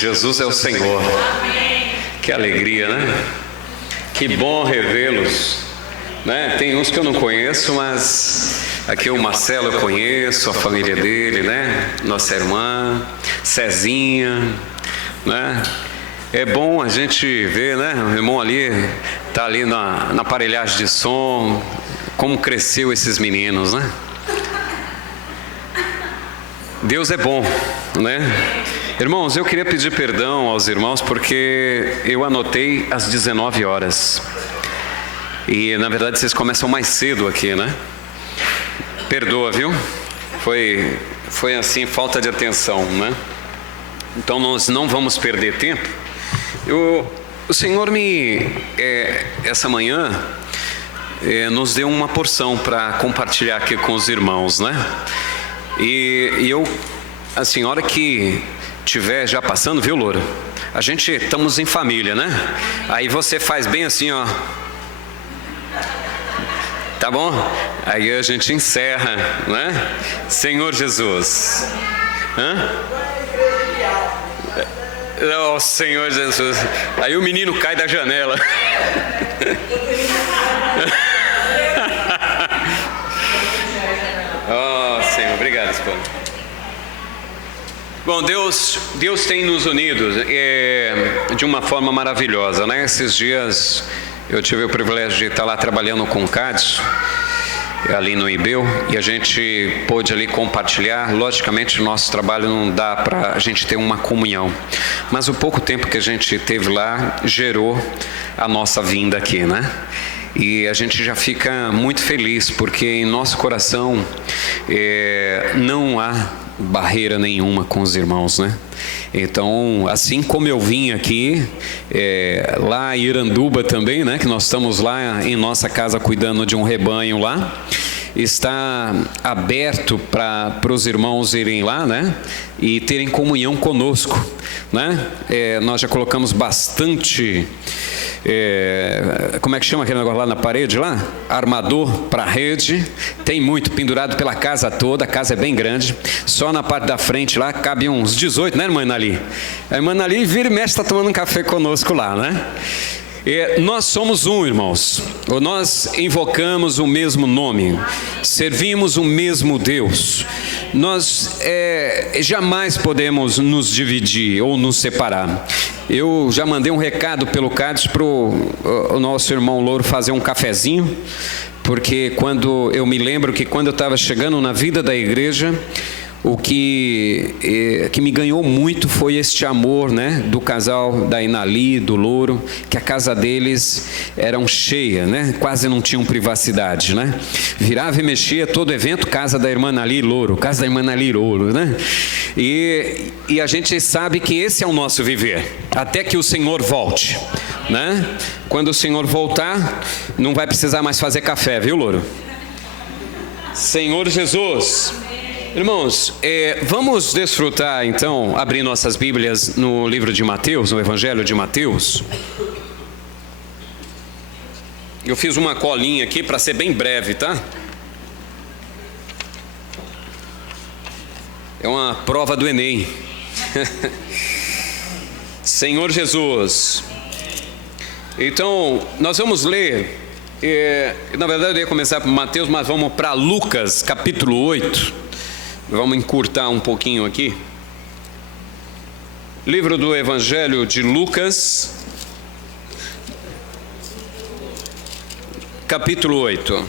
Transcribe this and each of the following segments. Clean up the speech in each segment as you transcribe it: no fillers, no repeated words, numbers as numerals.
Jesus é o Senhor. Que alegria, né? Que bom revê-los, né? Tem uns que eu não conheço, mas aqui o Marcelo eu conheço, a família dele, né? Nossa irmã, Cezinha, né? É bom a gente ver, né? O irmão ali, tá ali na aparelhagem de som, como cresceu esses meninos, né? Deus é bom, né? Irmãos, eu queria pedir perdão aos irmãos porque eu anotei às 19 horas. E na verdade vocês começam mais cedo aqui, né? Perdoa, viu? Foi assim, falta de atenção, né? Então nós não vamos perder tempo. O Senhor essa manhã nos deu uma porção para compartilhar aqui com os irmãos, né? E eu, assim, a hora que tiver já passando, viu, Loura? A gente estamos em família, né? Aí você faz bem assim, ó. Tá bom? Aí a gente encerra, né? Senhor Jesus. Oh, Senhor Jesus. Aí o menino cai da janela. Oh, Senhor, obrigado, esposa. Bom, Deus tem nos unidos de uma forma maravilhosa, né? Esses dias eu tive o privilégio de estar lá trabalhando com o Cádio, ali no Ibeu, e a gente pôde ali compartilhar. Logicamente, o nosso trabalho não dá para a gente ter uma comunhão, mas o pouco tempo que a gente teve lá gerou a nossa vinda aqui, né? E a gente já fica muito feliz, porque em nosso coração não há barreira nenhuma com os irmãos, né? Então, assim como eu vim aqui, lá em Iranduba também, né? Que nós estamos lá em nossa casa cuidando de um rebanho lá, está aberto para os irmãos irem lá, né? E terem comunhão conosco, né? Nós já colocamos bastante... como é que chama aquele negócio lá na parede lá? Armador para rede. Tem muito pendurado pela casa toda. A casa é bem grande. Só na parte da frente lá cabe uns 18, né, irmã Nali? A irmã Nali vira e mexe, está tomando um café conosco lá, né? Nós somos um, irmãos. Nós invocamos o mesmo nome, servimos o mesmo Deus. Nós jamais podemos nos dividir ou nos separar. Eu já mandei um recado pelo Cádiz para o nosso irmão Louro fazer um cafezinho, porque eu me lembro que quando eu estava chegando na vida da igreja, o que me ganhou muito foi este amor, né, do casal da Inali, do Louro, que a casa deles eram cheia, né, quase não tinham privacidade, né, virava e mexia todo evento, casa da irmã Inali, Louro, casa da irmã Inali, Louro, né, e a gente sabe que esse é o nosso viver, até que o Senhor volte, né, quando o Senhor voltar, não vai precisar mais fazer café, viu, Louro? Senhor Jesus. Irmãos, vamos desfrutar então, abrir nossas Bíblias no livro de Mateus, no Evangelho de Mateus. Eu fiz uma colinha aqui para ser bem breve, tá? É uma prova do Enem. Senhor Jesus. Então, nós vamos ler, na verdade eu ia começar por Mateus, mas vamos para Lucas, capítulo 8. Vamos encurtar um pouquinho aqui. Livro do Evangelho de Lucas, capítulo 8.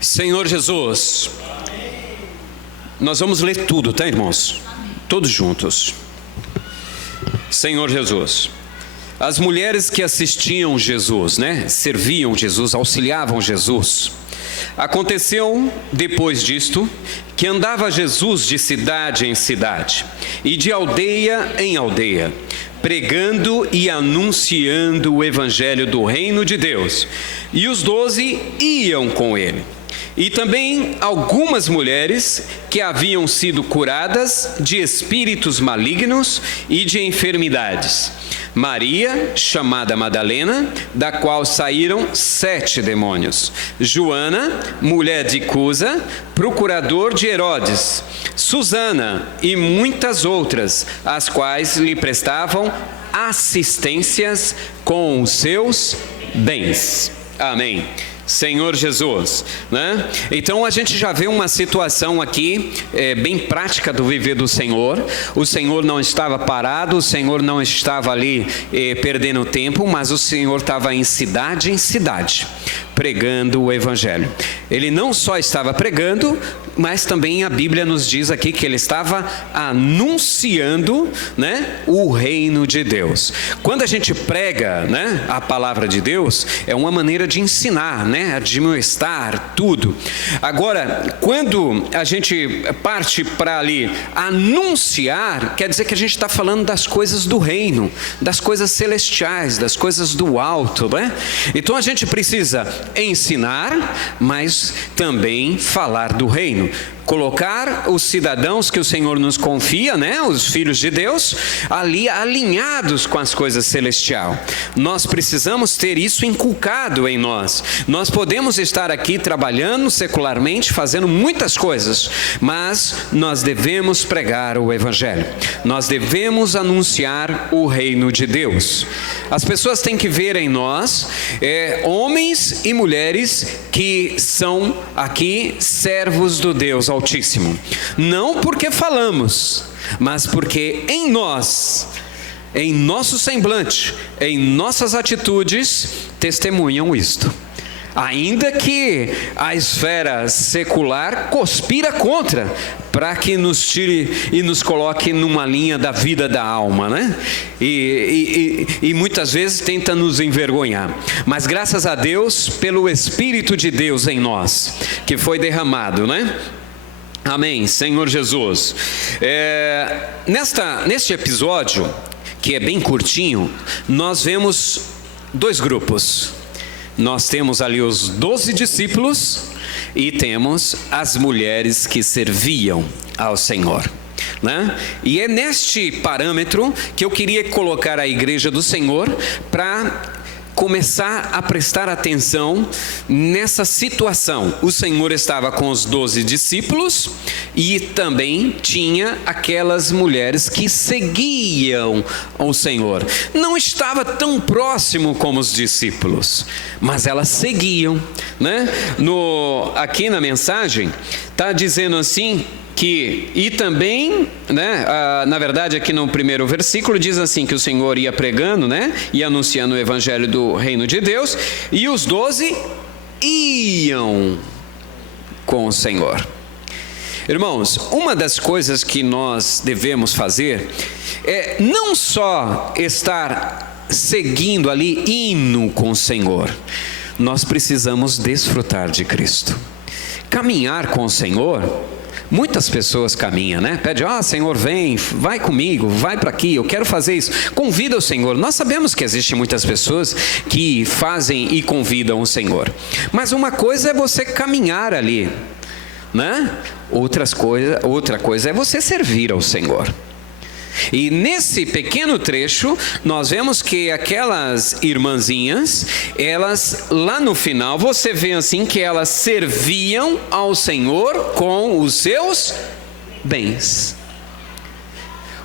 Senhor Jesus, nós vamos ler tudo, tá, irmãos? Todos juntos. Senhor Jesus. As mulheres que assistiam Jesus, né? Serviam Jesus, auxiliavam Jesus. Aconteceu, depois disto, que andava Jesus de cidade em cidade e de aldeia em aldeia, pregando e anunciando o evangelho do reino de Deus. E os 12 iam com ele. e também algumas mulheres que haviam sido curadas de espíritos malignos e de enfermidades. Maria, chamada Madalena, da qual saíram 7 demônios. Joana, mulher de Cusa, procurador de Herodes. Susana e muitas outras, as quais lhe prestavam assistências com os seus bens. Amém. Senhor Jesus, né? Então a gente já vê uma situação aqui bem prática do viver do Senhor. O Senhor não estava parado, o Senhor não estava ali perdendo tempo, mas o Senhor estava em cidade pregando o Evangelho. Ele não só estava pregando, mas também a Bíblia nos diz aqui que ele estava anunciando, né, o reino de Deus. Quando a gente prega, né, a palavra de Deus, é uma maneira de ensinar, né, admoestar tudo. Agora, quando a gente parte para ali anunciar, quer dizer que a gente está falando das coisas do reino, das coisas celestiais, das coisas do alto, né? Então a gente precisa ensinar, mas também falar do reino. Colocar os cidadãos que o Senhor nos confia, né, os filhos de Deus, ali alinhados com as coisas celestiais. Nós precisamos ter isso inculcado em nós. Nós podemos estar aqui trabalhando secularmente, fazendo muitas coisas, mas nós devemos pregar o Evangelho. Nós devemos anunciar o reino de Deus. As pessoas têm que ver em nós homens e mulheres que são aqui servos do Deus Altíssimo. Não porque falamos, mas porque em nós, em nosso semblante, em nossas atitudes, testemunham isto. Ainda que a esfera secular conspira contra, para que nos tire e nos coloque numa linha da vida da alma, né? E muitas vezes tenta nos envergonhar. Mas graças a Deus, pelo Espírito de Deus em nós, que foi derramado, né? Amém, Senhor Jesus. Neste episódio, que é bem curtinho, nós vemos 2 grupos. Nós temos ali os 12 discípulos e temos as mulheres que serviam ao Senhor, né? E é neste parâmetro que eu queria colocar a igreja do Senhor para começar a prestar atenção nessa situação. O Senhor estava com os 12 discípulos e também tinha aquelas mulheres que seguiam o Senhor. Não estava tão próximo como os discípulos, mas elas seguiam, né? Aqui na mensagem está dizendo assim que, e também, né, na verdade aqui no primeiro versículo diz assim que o Senhor ia pregando, né, e anunciando o Evangelho do reino de Deus, e os 12 iam com o Senhor. Irmãos, uma das coisas que nós devemos fazer é não só estar seguindo ali, indo com o Senhor, nós precisamos desfrutar de Cristo. Caminhar com o Senhor, muitas pessoas caminham, né? Pede, Senhor, vem, vai comigo, vai para aqui, eu quero fazer isso. Convida o Senhor. Nós sabemos que existem muitas pessoas que fazem e convidam o Senhor. Mas uma coisa é você caminhar ali, né? Outra coisa é você servir ao Senhor. E nesse pequeno trecho, nós vemos que aquelas irmãzinhas, elas lá no final, você vê assim que elas serviam ao Senhor com os seus bens.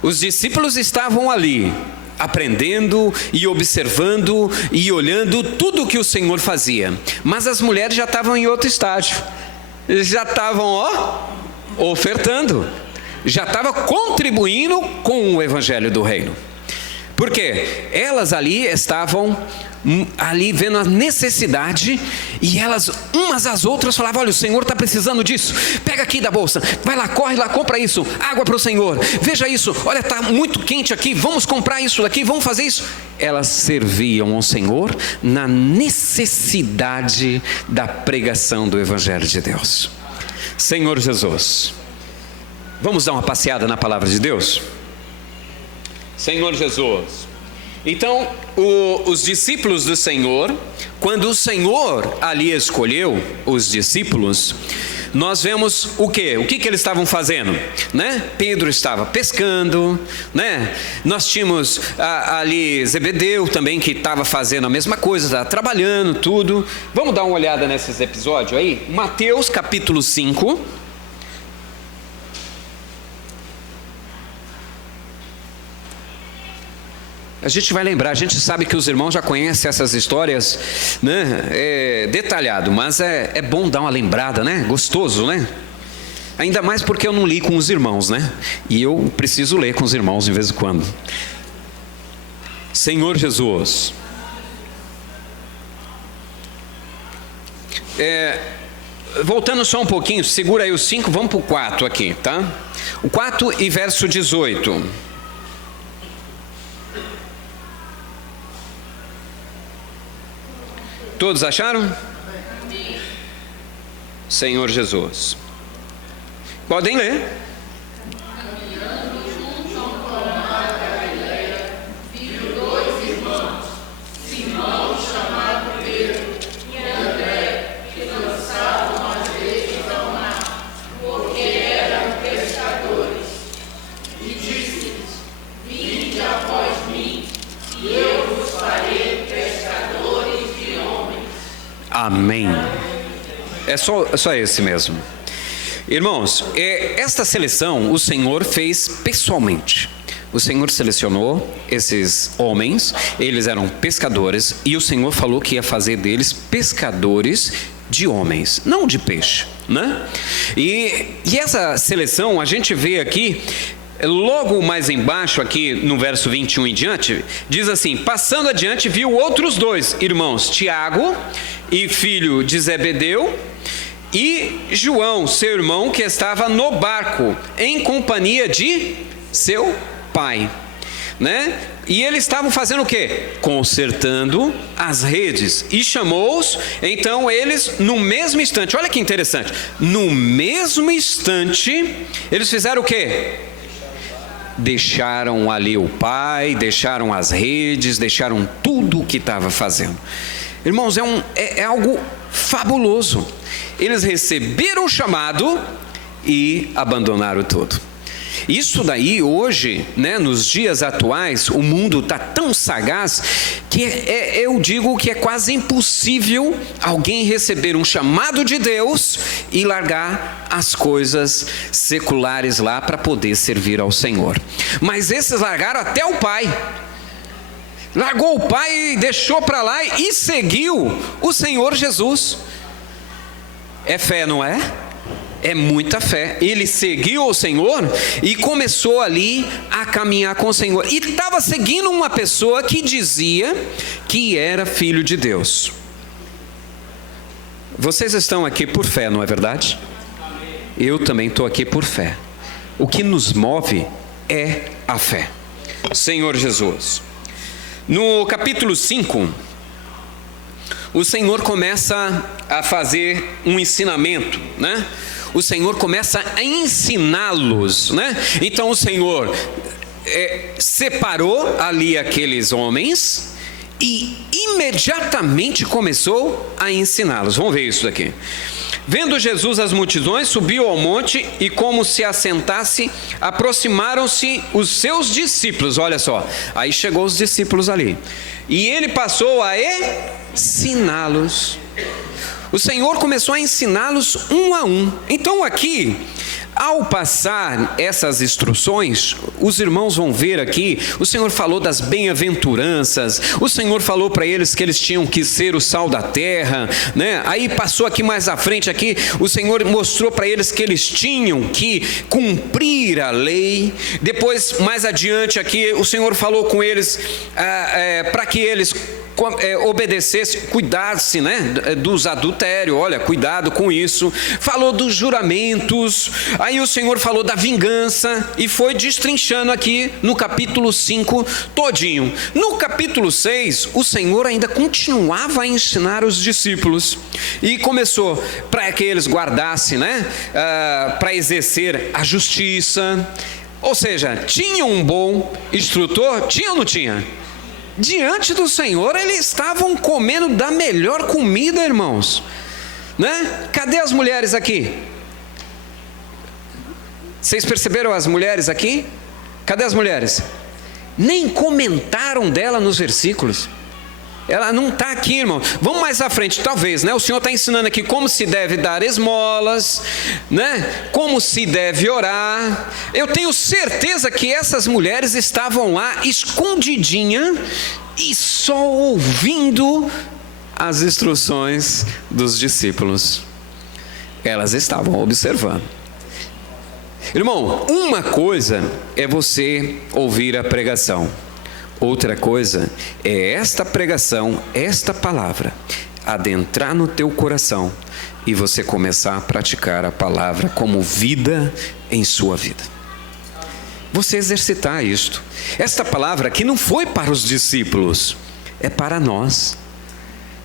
Os discípulos estavam ali, aprendendo e observando e olhando tudo o que o Senhor fazia. Mas as mulheres já estavam em outro estágio. Já estavam, ofertando. Já estava contribuindo com o Evangelho do Reino. Porque elas ali estavam ali vendo a necessidade, e elas umas às outras falavam, olha, o Senhor está precisando disso, pega aqui da bolsa, vai lá, corre lá, compra isso, água para o Senhor, veja isso, olha, está muito quente aqui, vamos comprar isso daqui, vamos fazer isso. Elas serviam ao Senhor na necessidade da pregação do Evangelho de Deus. Senhor Jesus, vamos dar uma passeada na palavra de Deus? Senhor Jesus, Então, os discípulos do Senhor, quando o Senhor ali escolheu os discípulos, nós vemos o quê? O que eles estavam fazendo, né? Pedro estava pescando, né? Nós tínhamos ali Zebedeu também, que estava fazendo a mesma coisa, estava trabalhando, tudo. Vamos dar uma olhada nesses episódios aí? Mateus capítulo 5. A gente vai lembrar, a gente sabe que os irmãos já conhecem essas histórias, né? Detalhado, mas é bom dar uma lembrada, né? Gostoso, né? Ainda mais porque eu não li com os irmãos, né? E eu preciso ler com os irmãos de vez em quando. Senhor Jesus. Voltando só um pouquinho, segura aí o 5, vamos para o 4 aqui, tá? O 4 e verso 18. Todos acharam? Senhor Jesus. Podem ler. Amém. É só esse mesmo. Irmãos, esta seleção o Senhor fez pessoalmente. O Senhor selecionou esses homens, eles eram pescadores, e o Senhor falou que ia fazer deles pescadores de homens, não de peixe, né? E essa seleção a gente vê aqui, logo mais embaixo aqui no verso 21 em diante, diz assim: passando adiante viu outros dois irmãos, Tiago e filho de Zebedeu, e João, seu irmão, que estava no barco, em companhia de seu pai, né? E eles estavam fazendo o quê? Consertando as redes. E chamou-os, então eles, no mesmo instante, olha que interessante, no mesmo instante, eles fizeram o quê? Deixaram ali o pai, deixaram as redes, deixaram tudo o que estava fazendo. Irmãos, é algo fabuloso. Eles receberam o chamado e abandonaram tudo. Isso daí hoje, né, nos dias atuais, o mundo está tão sagaz que eu digo que é quase impossível alguém receber um chamado de Deus e largar as coisas seculares lá para poder servir ao Senhor. Mas esses largaram até o pai. Largou o pai e deixou para lá e seguiu o Senhor Jesus. É fé, não é? É muita fé. Ele seguiu o Senhor e começou ali a caminhar com o Senhor. E estava seguindo uma pessoa que dizia que era filho de Deus. Vocês estão aqui por fé, não é verdade? Eu também estou aqui por fé. O que nos move é a fé. Senhor Jesus. No capítulo 5, o Senhor começa a fazer um ensinamento, né? O Senhor começa a ensiná-los, né? Então o Senhor separou ali aqueles homens e imediatamente começou a ensiná-los. Vamos ver isso daqui. Vendo Jesus as multidões, subiu ao monte e, como se assentasse, aproximaram-se os seus discípulos. Olha só, aí chegou os discípulos ali. E ele passou a ensiná-los. O Senhor começou a ensiná-los um a um. Então aqui, ao passar essas instruções, os irmãos vão ver aqui, o Senhor falou das bem-aventuranças, o Senhor falou para eles que eles tinham que ser o sal da terra, né? Aí passou aqui mais à frente aqui, o Senhor mostrou para eles que eles tinham que cumprir a lei. Depois, mais adiante aqui, o Senhor falou com eles para que eles obedecesse, cuidasse, né, dos adultérios, olha, cuidado com isso. Falou dos juramentos, aí o Senhor falou da vingança e foi destrinchando aqui no capítulo 5 todinho. No capítulo 6, o Senhor ainda continuava a ensinar os discípulos e começou para que eles guardassem, né, para exercer a justiça. Ou seja, tinha um bom instrutor? Tinha ou não tinha? diante do Senhor, eles estavam comendo da melhor comida, irmãos, né? Cadê as mulheres aqui? Vocês perceberam as mulheres aqui? Cadê as mulheres? Nem comentaram dela nos versículos. Ela não está aqui, irmão. Vamos mais à frente, talvez, né? O Senhor está ensinando aqui como se deve dar esmolas, né? Como se deve orar. Eu tenho certeza que essas mulheres estavam lá escondidinha e só ouvindo as instruções dos discípulos. Elas estavam observando. Irmão, uma coisa é você ouvir a pregação. Outra coisa é esta pregação, esta palavra, adentrar no teu coração e você começar a praticar a palavra como vida em sua vida. Você exercitar isto. Esta palavra aqui não foi para os discípulos, é para nós.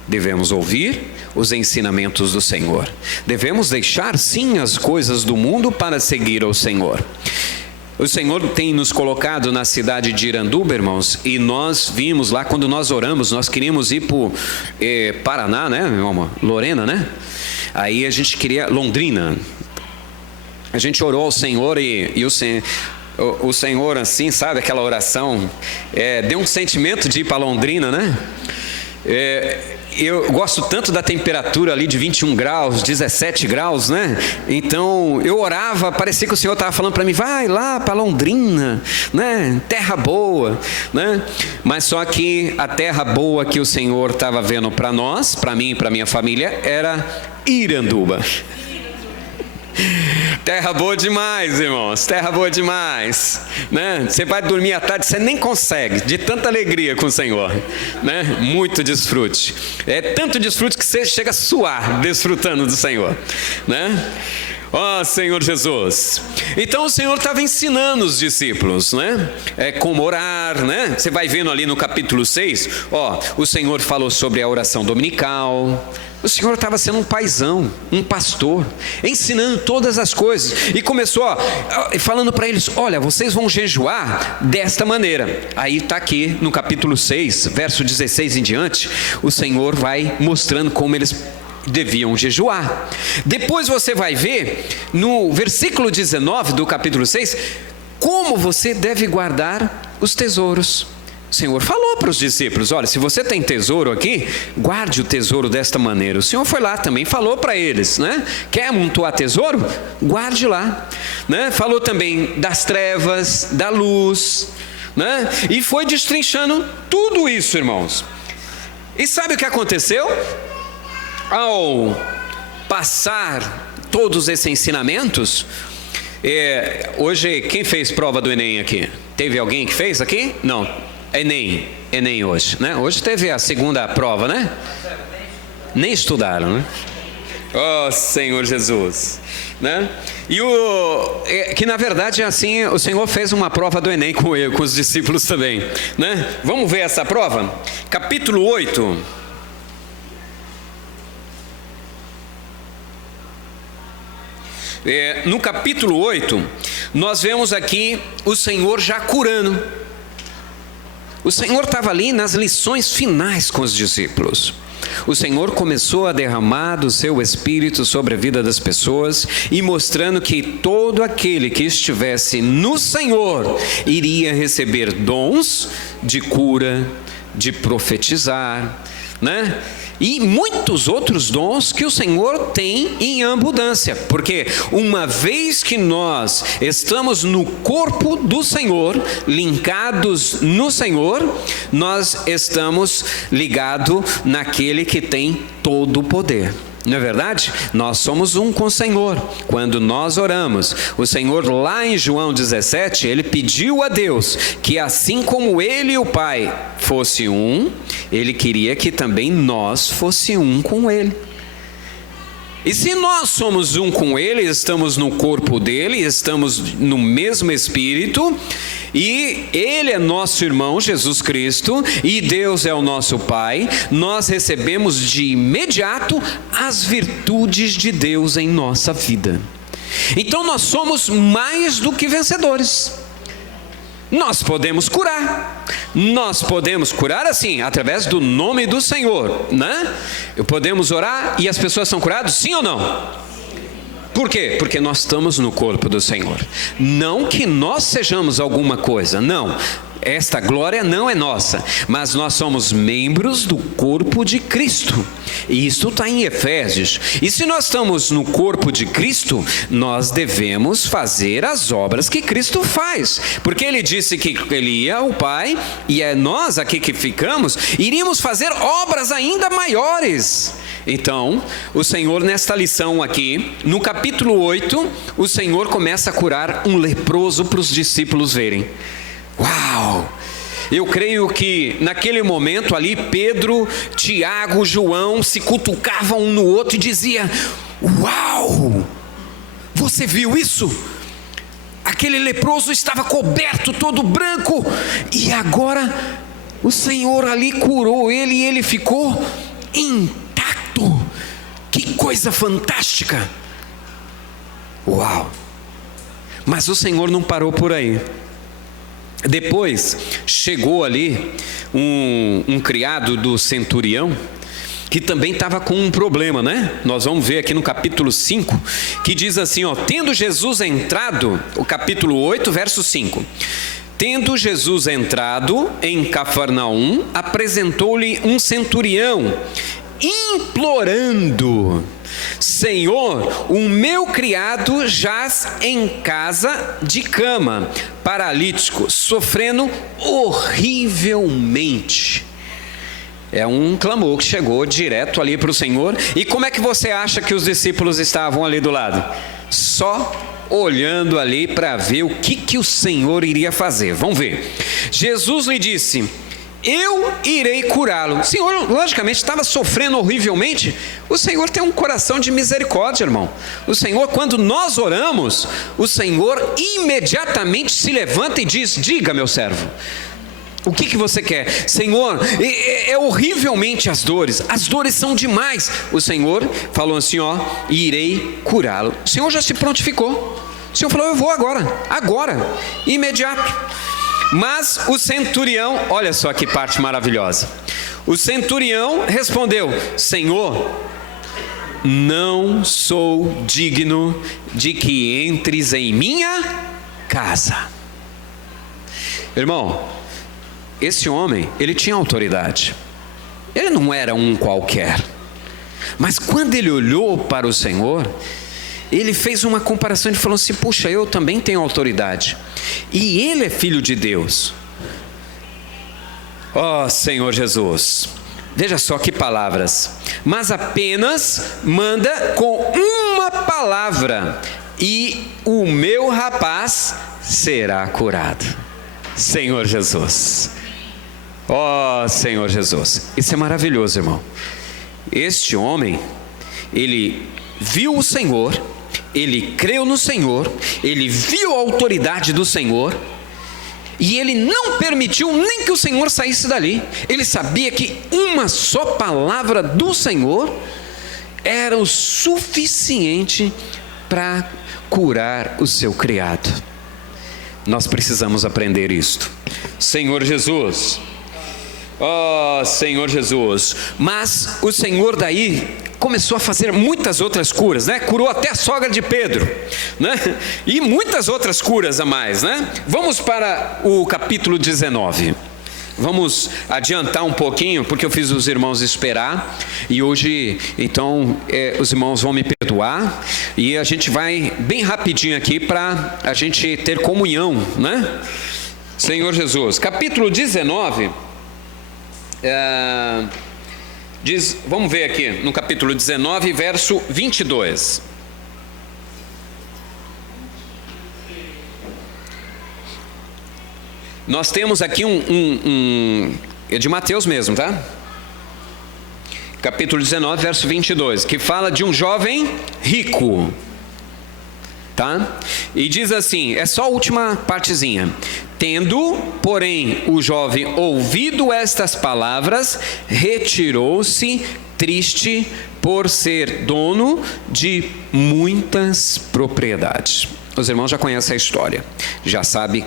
Devemos ouvir os ensinamentos do Senhor. Devemos deixar sim as coisas do mundo para seguir ao Senhor. O Senhor tem nos colocado na cidade de Iranduba, irmãos, e nós vimos lá, quando nós oramos, nós queríamos ir para o Paraná, né, meu amor? Lorena, né? Aí a gente queria Londrina. A gente orou ao Senhor e o Senhor, assim, sabe, aquela oração, deu um sentimento de ir para Londrina, né? Eu gosto tanto da temperatura ali de 21 graus, 17 graus, né? Então eu orava, parecia que o Senhor estava falando para mim, vai lá para Londrina, né? Terra boa, né? Mas só que a terra boa que o Senhor estava vendo para nós, para mim e para minha família, era Iranduba. Terra boa demais, irmãos, terra boa demais, né? Você vai dormir à tarde, você nem consegue, de tanta alegria com o Senhor, né? Muito desfrute, tanto desfrute que você chega a suar desfrutando do Senhor, né? Ó Senhor Jesus. Então o Senhor estava ensinando os discípulos, né? Como orar, né? Você vai vendo ali no capítulo 6, o Senhor falou sobre a oração dominical. O Senhor estava sendo um paizão, um pastor, ensinando todas as coisas. E começou falando para eles, olha, vocês vão jejuar desta maneira. Aí está aqui no capítulo 6, verso 16 em diante, o Senhor vai mostrando como eles deviam jejuar. Depois você vai ver no versículo 19 do capítulo 6, como você deve guardar os tesouros. O Senhor falou para os discípulos, olha, se você tem tesouro aqui, guarde o tesouro desta maneira. O Senhor foi lá também, falou para eles, né? Quer amontoar tesouro? Guarde lá, né? Falou também das trevas, da luz, né? E foi destrinchando tudo isso, irmãos. E sabe o que aconteceu? Ao passar todos esses ensinamentos, hoje quem fez prova do Enem aqui? Teve alguém que fez aqui? Não. Enem hoje, né? Hoje teve a segunda prova, né? Nem estudaram, né? Oh, Senhor Jesus, né? E que na verdade assim, o Senhor fez uma prova do Enem com os discípulos também, né? Vamos ver essa prova? Capítulo 8. No capítulo 8, nós vemos aqui o Senhor já curando. O Senhor estava ali nas lições finais com os discípulos. O Senhor começou a derramar do seu Espírito sobre a vida das pessoas e mostrando que todo aquele que estivesse no Senhor iria receber dons de cura, de profetizar, né? E muitos outros dons que o Senhor tem em abundância, porque uma vez que nós estamos no corpo do Senhor, linkados no Senhor, nós estamos ligados naquele que tem todo o poder. Não é verdade? Nós somos um com o Senhor. Quando nós oramos, o Senhor lá em João 17, ele pediu a Deus que assim como ele e o Pai fosse um, ele queria que também nós fosse um com ele. E se nós somos um com ele, estamos no corpo dele, estamos no mesmo Espírito, e ele é nosso irmão Jesus Cristo, e Deus é o nosso Pai, nós recebemos de imediato as virtudes de Deus em nossa vida. Então nós somos mais do que vencedores. nós podemos curar. Nós podemos curar assim, através do nome do Senhor, né? Podemos orar e as pessoas são curadas, sim ou não? Por quê? Porque nós estamos no corpo do Senhor. Não que nós sejamos alguma coisa, não. Esta glória não é nossa, mas nós somos membros do corpo de Cristo. E isso está em Efésios. E se nós estamos no corpo de Cristo, nós devemos fazer as obras que Cristo faz. Porque Ele disse que Ele ia ao Pai, e é nós aqui que ficamos, iríamos fazer obras ainda maiores. Então, o Senhor nesta lição aqui, no capítulo 8, o Senhor começa a curar um leproso para os discípulos verem. Uau! Eu creio que naquele momento ali, Pedro, Tiago, João se cutucavam um no outro e diziam: uau! Você viu isso? Aquele leproso estava coberto, todo branco, e agora o Senhor ali curou ele e ele ficou intacto. Que coisa fantástica! Uau! Mas o Senhor não parou por aí. Depois chegou ali um criado do centurião, que também estava com um problema, né? Nós vamos ver aqui no capítulo 5, que diz assim, ó: tendo Jesus entrado, o capítulo 8, verso 5. Tendo Jesus entrado em Cafarnaum, apresentou-lhe um centurião, implorando: Senhor, o meu criado jaz em casa de cama, paralítico, sofrendo horrivelmente. É um clamor que chegou direto ali para o Senhor. E como é que você acha que os discípulos estavam ali do lado? Só olhando ali para ver o que o Senhor iria fazer. Vamos ver. Jesus lhe disse: eu irei curá-lo. O Senhor, logicamente, estava sofrendo horrivelmente. O Senhor tem um coração de misericórdia, irmão. O Senhor, quando nós oramos, o Senhor imediatamente se levanta e diz: diga, meu servo, o que você quer? Senhor, é horrivelmente as dores são demais. O Senhor falou assim, ó: irei curá-lo. O Senhor já se prontificou. O Senhor falou: eu vou agora, imediato. Mas o centurião, olha só que parte maravilhosa. O centurião respondeu: Senhor, não sou digno de que entres em minha casa. Irmão, esse homem, ele tinha autoridade. Ele não era um qualquer. Mas quando ele olhou para o Senhor, ele fez uma comparação e falou assim: puxa, eu também tenho autoridade. E ele é filho de Deus. Ó Senhor Jesus, veja só que palavras. Mas apenas manda com uma palavra, e o meu rapaz será curado. Senhor Jesus. Ó Senhor Jesus. Isso é maravilhoso, irmão. Este homem, ele viu o Senhor, ele creu no Senhor, ele viu a autoridade do Senhor, e ele não permitiu nem que o Senhor saísse dali. Ele sabia que uma só palavra do Senhor era o suficiente para curar o seu criado. Nós precisamos aprender isto. Senhor Jesus, ó Senhor Jesus. Mas o Senhor daí começou a fazer muitas outras curas, né? Curou até a sogra de Pedro, né? E muitas outras curas a mais, né? Vamos para o capítulo 19. Vamos adiantar um pouquinho, porque eu fiz os irmãos esperar, e hoje, então, os irmãos vão me perdoar, e a gente vai bem rapidinho aqui para a gente ter comunhão, né? Senhor Jesus, capítulo 19, diz, vamos ver aqui, no capítulo 19, verso 22. Nós temos aqui é de Mateus mesmo, tá? Capítulo 19, verso 22, que fala de um jovem rico, tá? E diz assim, é só a última partezinha. Tendo, porém, o jovem ouvido estas palavras, retirou-se triste por ser dono de muitas propriedades. Os irmãos já conhecem a história, já sabe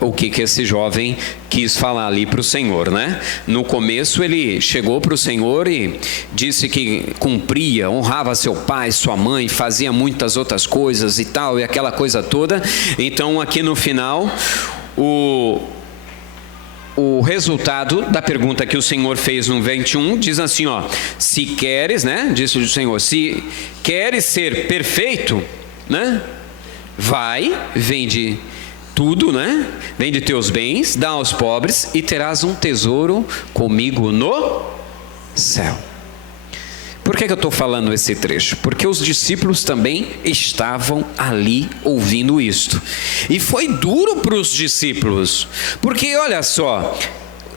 o que esse jovem quis falar ali para o Senhor, né? No começo ele chegou para o Senhor e disse que cumpria, honrava seu pai, sua mãe, fazia muitas outras coisas e tal, e aquela coisa toda. Então aqui no final, o resultado da pergunta que o Senhor fez no 21 diz assim, ó: se queres, né? Disse o Senhor, se queres ser perfeito, né? Vai, vende tudo, né? Vende teus bens, dá aos pobres e terás um tesouro comigo no céu. Por que eu estou falando esse trecho? Porque os discípulos também estavam ali ouvindo isto. E foi duro para os discípulos, porque olha só,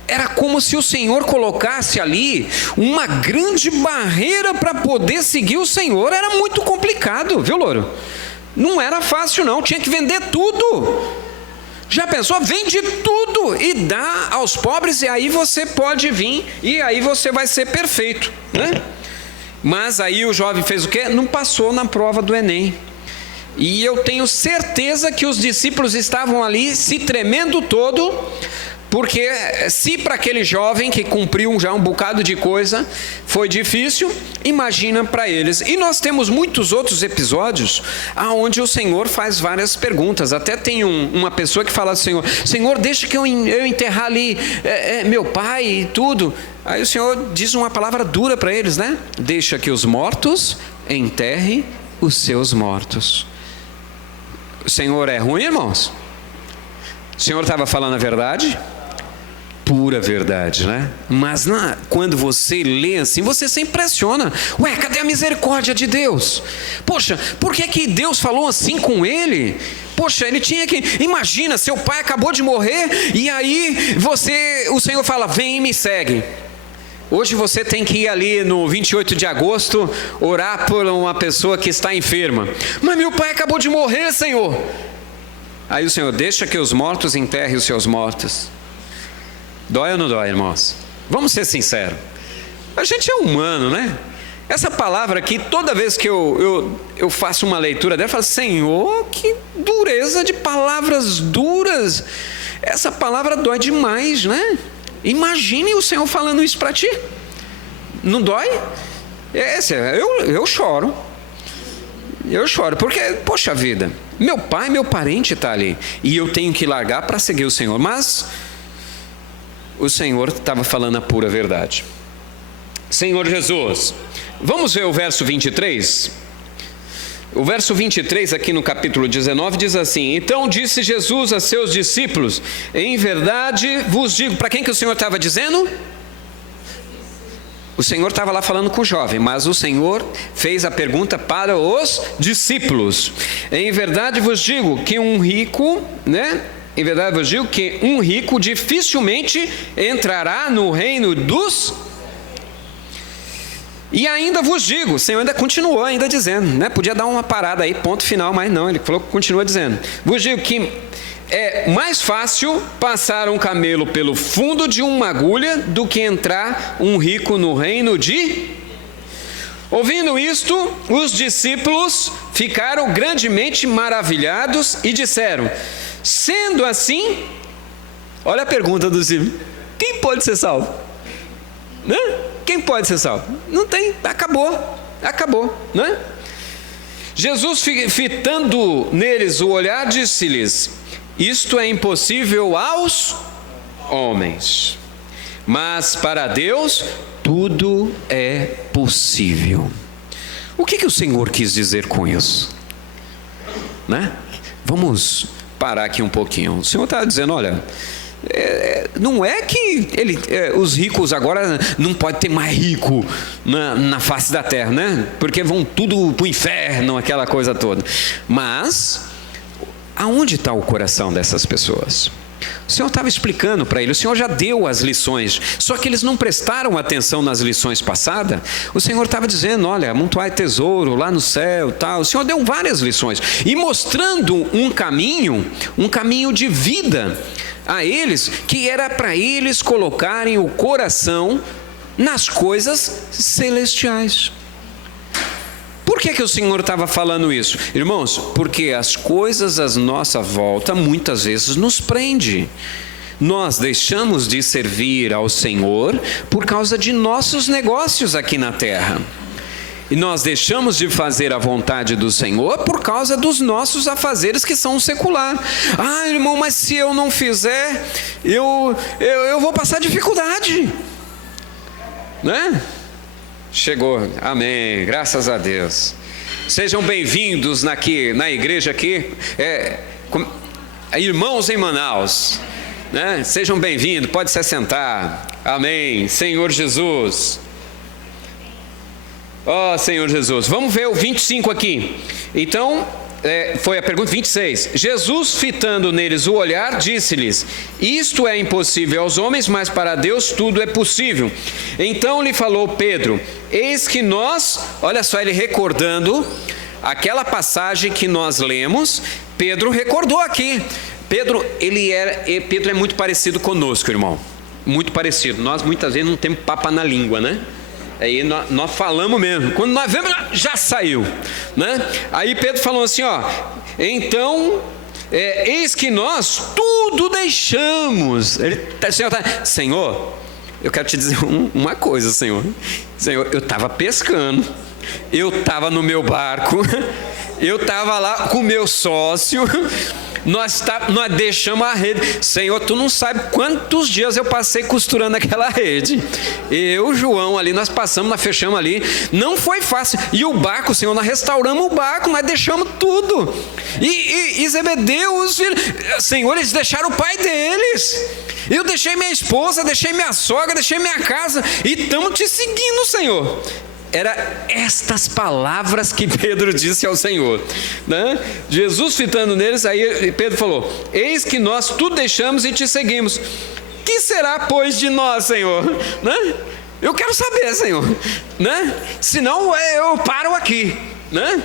era como se o Senhor colocasse ali uma grande barreira para poder seguir o Senhor. Era muito complicado, viu, Louro? Não era fácil não, tinha que vender tudo. Já pensou? Vende tudo e dá aos pobres, e aí você pode vir, e aí você vai ser perfeito, né? Mas aí o jovem fez o quê? Não passou na prova do Enem. E eu tenho certeza que os discípulos estavam ali se tremendo todo, porque se para aquele jovem que cumpriu já um bocado de coisa foi difícil, imagina para eles. E nós temos muitos outros episódios onde o Senhor faz várias perguntas. Até tem uma pessoa que fala ao Senhor: Senhor, deixa que eu enterrar ali meu pai e tudo. Aí o Senhor diz uma palavra dura para eles, né? Deixa que os mortos enterrem os seus mortos. O Senhor é ruim, irmãos? O Senhor estava falando a verdade? Pura verdade, né? Mas quando você lê assim, você se impressiona. Ué, cadê a misericórdia de Deus? Poxa, por que Deus falou assim com ele? Poxa, ele tinha que... Imagina, seu pai acabou de morrer e aí o Senhor fala: vem e me segue. Hoje você tem que ir ali no 28 de agosto orar por uma pessoa que está enferma. Mas meu pai acabou de morrer, Senhor. Aí o Senhor: deixa que os mortos enterrem os seus mortos. Dói ou não dói, irmãos? Vamos ser sinceros. A gente é humano, né? Essa palavra aqui, toda vez que eu faço uma leitura dela, eu falo: Senhor, que dureza de palavras duras. Essa palavra dói demais, né? Imagine o Senhor falando isso para ti. Não dói? Eu choro. Eu choro, porque, poxa vida, meu pai, meu parente está ali, e eu tenho que largar para seguir o Senhor. Mas o Senhor estava falando a pura verdade. Senhor Jesus, vamos ver o verso 23? O verso 23 aqui no capítulo 19 diz assim: então disse Jesus a seus discípulos: em verdade vos digo. Para quem que o Senhor estava dizendo? O Senhor estava lá falando com o jovem, mas o Senhor fez a pergunta para os discípulos. Em verdade vos digo que um rico, né? Em verdade vos digo que um rico dificilmente entrará no reino dos... E ainda vos digo, o Senhor ainda continuou ainda dizendo, né? Podia dar uma parada aí, ponto final, mas não, ele falou que continua dizendo. Vos digo que é mais fácil passar um camelo pelo fundo de uma agulha do que entrar um rico no reino de... Ouvindo isto, os discípulos ficaram grandemente maravilhados e disseram: sendo assim, olha a pergunta do discípulo: quem pode ser salvo? Né? Quem pode ser salvo? Não tem, acabou, né? Jesus, fitando neles o olhar, disse-lhes: isto é impossível aos homens, mas para Deus tudo é possível. O que o Senhor quis dizer com isso? Né? Vamos parar aqui um pouquinho. O Senhor está dizendo: olha, não é que os ricos agora não pode ter mais rico na face da terra, né? Porque vão tudo para o inferno, aquela coisa toda. Mas aonde está o coração dessas pessoas? O Senhor estava explicando para ele, o Senhor já deu as lições, só que eles não prestaram atenção nas lições passadas. O Senhor estava dizendo: olha, amontoai tesouro lá no céu, tal. O Senhor deu várias lições e mostrando um caminho de vida a eles, que era para eles colocarem o coração nas coisas celestiais. Por que o Senhor estava falando isso? Irmãos, porque as coisas à nossa volta muitas vezes nos prendem. Nós deixamos de servir ao Senhor por causa de nossos negócios aqui na terra. E nós deixamos de fazer a vontade do Senhor por causa dos nossos afazeres que são secular. Ah, irmão, mas se eu não fizer, eu vou passar dificuldade. Né? Chegou, amém, graças a Deus. Sejam bem-vindos na igreja aqui, irmãos em Manaus, né? Sejam bem-vindos, pode se assentar, amém, Senhor Jesus. Ó Senhor Jesus, vamos ver o 25 aqui. Então, foi a pergunta 26. Jesus, fitando neles o olhar, disse-lhes: isto é impossível aos homens, mas para Deus tudo é possível. Então lhe falou Pedro: eis que nós, olha só, ele recordando aquela passagem que nós lemos, Pedro recordou aqui. Pedro é muito parecido conosco, irmão, muito parecido. Nós muitas vezes não temos papa na língua, né? Aí nós falamos mesmo, quando nós vemos, já saiu, né? Aí Pedro falou assim, ó: então, eis que nós tudo deixamos. Senhor, eu quero te dizer uma coisa, Senhor, eu estava pescando, eu estava no meu barco, eu estava lá com o meu sócio, nós deixamos a rede. Senhor, tu não sabe quantos dias eu passei costurando aquela rede. Eu, João, ali, nós passamos, nós fechamos ali. Não foi fácil. E o barco, Senhor, nós restauramos o barco, nós deixamos tudo. E Zebedeu, os filhos, Senhor, eles deixaram o pai deles. Eu deixei minha esposa, deixei minha sogra, deixei minha casa e estamos te seguindo, Senhor. Era estas palavras que Pedro disse ao Senhor, né? Jesus fitando neles, aí Pedro falou: eis que nós tudo deixamos e te seguimos. Que será, pois, de nós, Senhor? Né? Eu quero saber, Senhor, né? Senão eu paro aqui, né?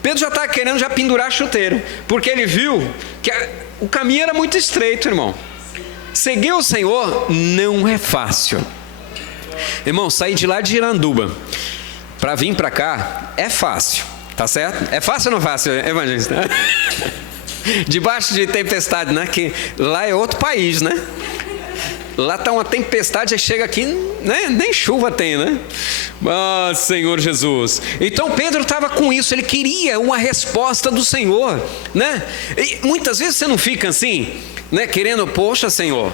Pedro já está querendo já pendurar a chuteira, porque ele viu que o caminho era muito estreito, irmão. Seguir o Senhor não é fácil. Irmão, sair de lá de Iranduba para vir para cá é fácil, tá certo? É fácil ou não fácil, evangelista? Debaixo de tempestade, né? Que lá é outro país, né? Lá está uma tempestade, aí chega aqui, né? Nem chuva tem, né? Ah, Senhor Jesus. Então Pedro estava com isso, ele queria uma resposta do Senhor, né? E muitas vezes você não fica assim, né? Querendo, poxa, Senhor,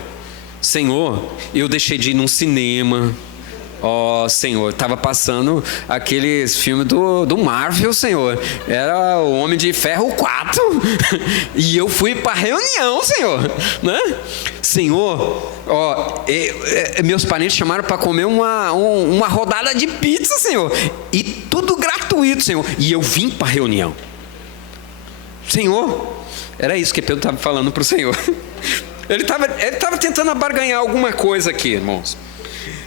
eu deixei de ir num cinema. Ó, Senhor, estava passando aqueles filmes do Marvel, Senhor. Era o Homem de Ferro 4. E eu fui para a reunião, Senhor, né? Senhor, ó, meus parentes chamaram para comer uma rodada de pizza, Senhor. E tudo gratuito, Senhor. E eu vim para a reunião. Senhor, era isso que Pedro estava falando para o Senhor. Ele estava tentando abarganhar alguma coisa aqui, irmãos.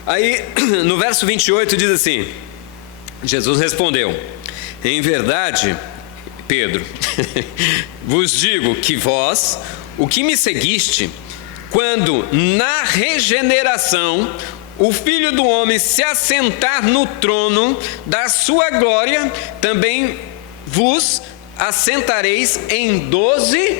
Aí, no verso 28 diz assim: Jesus respondeu: em verdade, Pedro, vos digo que vós, o que me seguiste, quando na regeneração o Filho do Homem se assentar no trono da sua glória, também vos assentareis em 12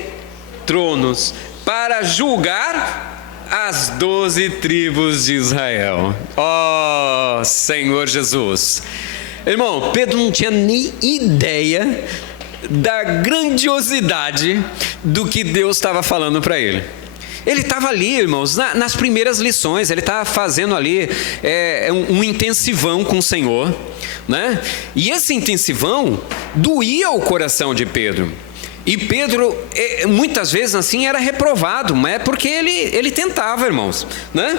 tronos, para julgar as 12 tribos de Israel. Ó, Senhor Jesus. Irmão, Pedro não tinha nem ideia da grandiosidade do que Deus estava falando para ele. Ele estava ali, irmãos, nas primeiras lições. Ele estava fazendo ali um intensivão com o Senhor, né? E esse intensivão doía o coração de Pedro. E Pedro, muitas vezes assim, era reprovado, mas é porque ele tentava, irmãos, né?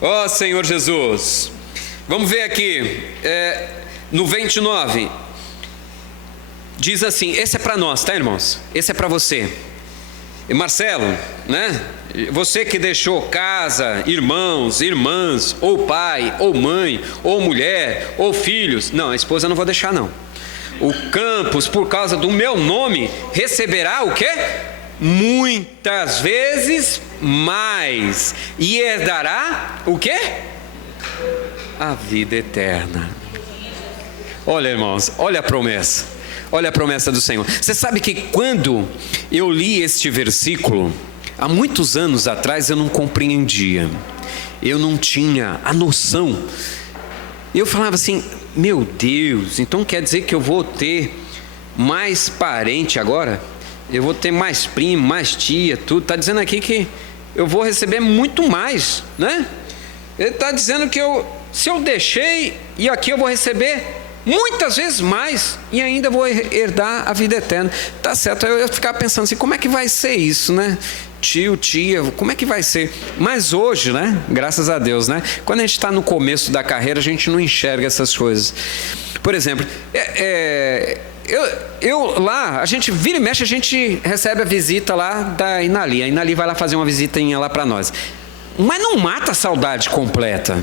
Ó, Senhor Jesus. Vamos ver aqui, no 29, diz assim, esse é para nós, tá, irmãos? Esse é para você. E Marcelo, né? Você que deixou casa, irmãos, irmãs, ou pai, ou mãe, ou mulher, ou filhos. Não, a esposa eu não vou deixar, não. O campus, por causa do meu nome, receberá o quê? Muitas vezes mais. E herdará o quê? A vida eterna. Olha, irmãos, olha a promessa. Olha a promessa do Senhor. Você sabe que quando eu li este versículo, há muitos anos atrás, eu não compreendia. Eu não tinha a noção. Eu falava assim, meu Deus, então quer dizer que eu vou ter mais parente agora? Eu vou ter mais primo, mais tia, tudo. Está dizendo aqui que eu vou receber muito mais, né? Ele está dizendo que se eu deixei, e aqui eu vou receber muitas vezes mais, e ainda vou herdar a vida eterna. Tá certo, eu ficava pensando assim, como é que vai ser isso, né? Tio, tia, como é que vai ser? Mas hoje, né? Graças a Deus, né? Quando a gente está no começo da carreira, a gente não enxerga essas coisas. Por exemplo, eu lá, a gente vira e mexe, a gente recebe a visita lá da Inali. A Inali vai lá fazer uma visitinha lá para nós. Mas não mata a saudade completa.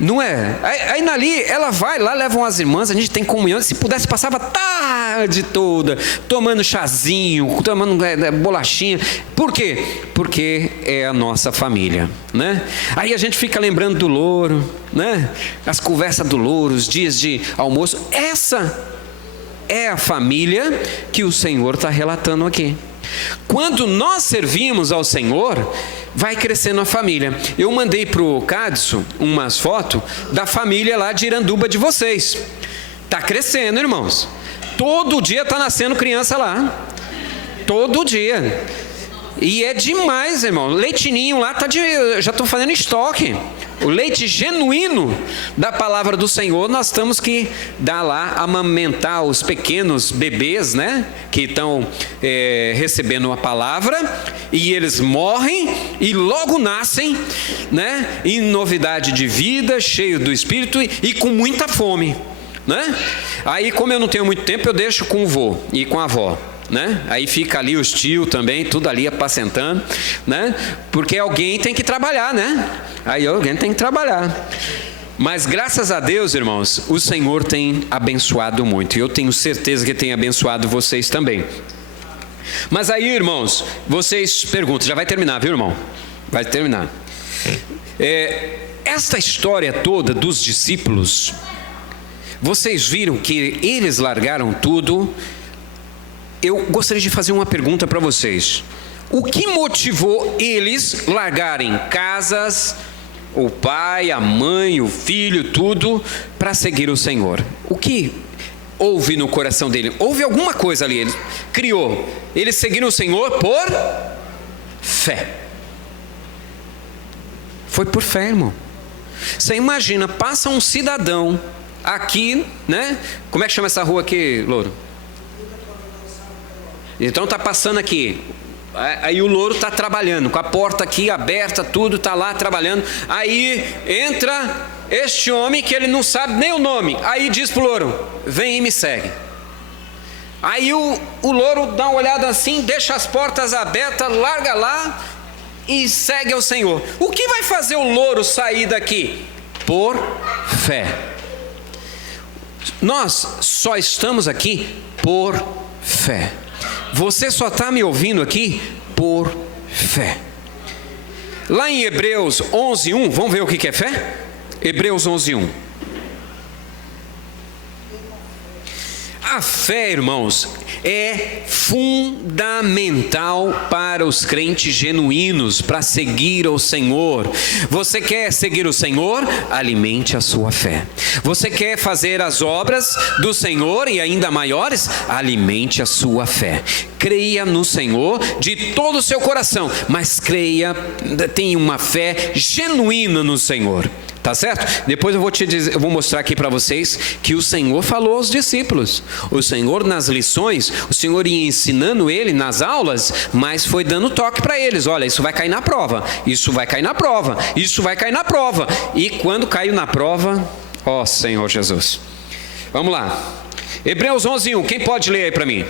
Não é? A Inali, ela vai lá, levam as irmãs, a gente tem comunhão. Se pudesse, passava a tarde toda tomando chazinho, tomando bolachinha. Por quê? Porque é a nossa família, né? Aí a gente fica lembrando do louro, né? As conversas do louro, os dias de almoço. Essa é a família que o Senhor está relatando aqui. Quando nós servimos ao Senhor, vai crescendo a família. Eu mandei para o Cadson umas fotos da família lá de Iranduba de vocês. Está crescendo, irmãos. Todo dia está nascendo criança lá. Todo dia. E é demais, irmão. Leitinho lá já estou fazendo estoque. O leite genuíno da palavra do Senhor, nós temos que dar lá, amamentar os pequenos bebês, né? Que estão recebendo a palavra, e eles morrem e logo nascem, né? Em novidade de vida, cheio do Espírito e com muita fome, né? Aí, como eu não tenho muito tempo, eu deixo com o vô e com a avó, né? Aí fica ali os tios também, tudo ali apacentando, né? Porque alguém tem que trabalhar, né? Aí alguém tem que trabalhar. Mas graças a Deus, irmãos, o Senhor tem abençoado muito. E eu tenho certeza que tem abençoado vocês também. Mas aí, irmãos, vocês perguntam, já vai terminar, viu, irmão? Vai terminar. Esta história toda dos discípulos, vocês viram que eles largaram tudo. Eu gostaria de fazer uma pergunta para vocês. O que motivou eles largarem casas, o pai, a mãe, o filho, tudo, para seguir o Senhor? O que houve no coração dele? Houve alguma coisa ali, ele criou. Eles seguiram o Senhor por fé. Foi por fé, irmão. Você imagina, passa um cidadão aqui, né? Como é que chama essa rua aqui, Louro? Então está passando aqui. Aí o louro está trabalhando, com a porta aqui aberta, tudo, está lá trabalhando. Aí entra este homem que ele não sabe nem o nome. Aí diz para o louro, vem e me segue. Aí o louro dá uma olhada assim, deixa as portas abertas, larga lá e segue ao Senhor. O que vai fazer o louro sair daqui? Por fé. Nós só estamos aqui por fé. Você só está me ouvindo aqui por fé. Lá em Hebreus 11:1, vamos ver o que é fé? Hebreus 11:1. A fé, irmãos, é fundamental para os crentes genuínos, para seguir ao Senhor. Você quer seguir o Senhor? Alimente a sua fé. Você quer fazer as obras do Senhor e ainda maiores? Alimente a sua fé. Creia no Senhor de todo o seu coração, mas creia, tenha uma fé genuína no Senhor. Tá certo? Depois eu vou mostrar aqui para vocês que o Senhor falou aos discípulos. O Senhor nas lições, o Senhor ia ensinando ele nas aulas, mas foi dando toque para eles. Olha, isso vai cair na prova, isso vai cair na prova, isso vai cair na prova. E quando caiu na prova, ó Senhor Jesus. Vamos lá. Hebreus 11:1, quem pode ler aí para mim?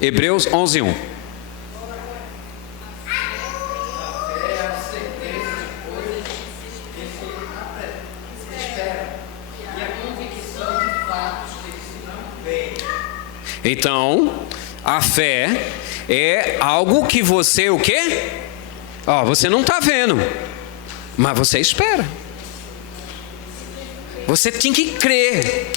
Hebreus 11:1. Então, a fé é algo que você, o quê? Você não está vendo, mas você espera. Você tem que crer.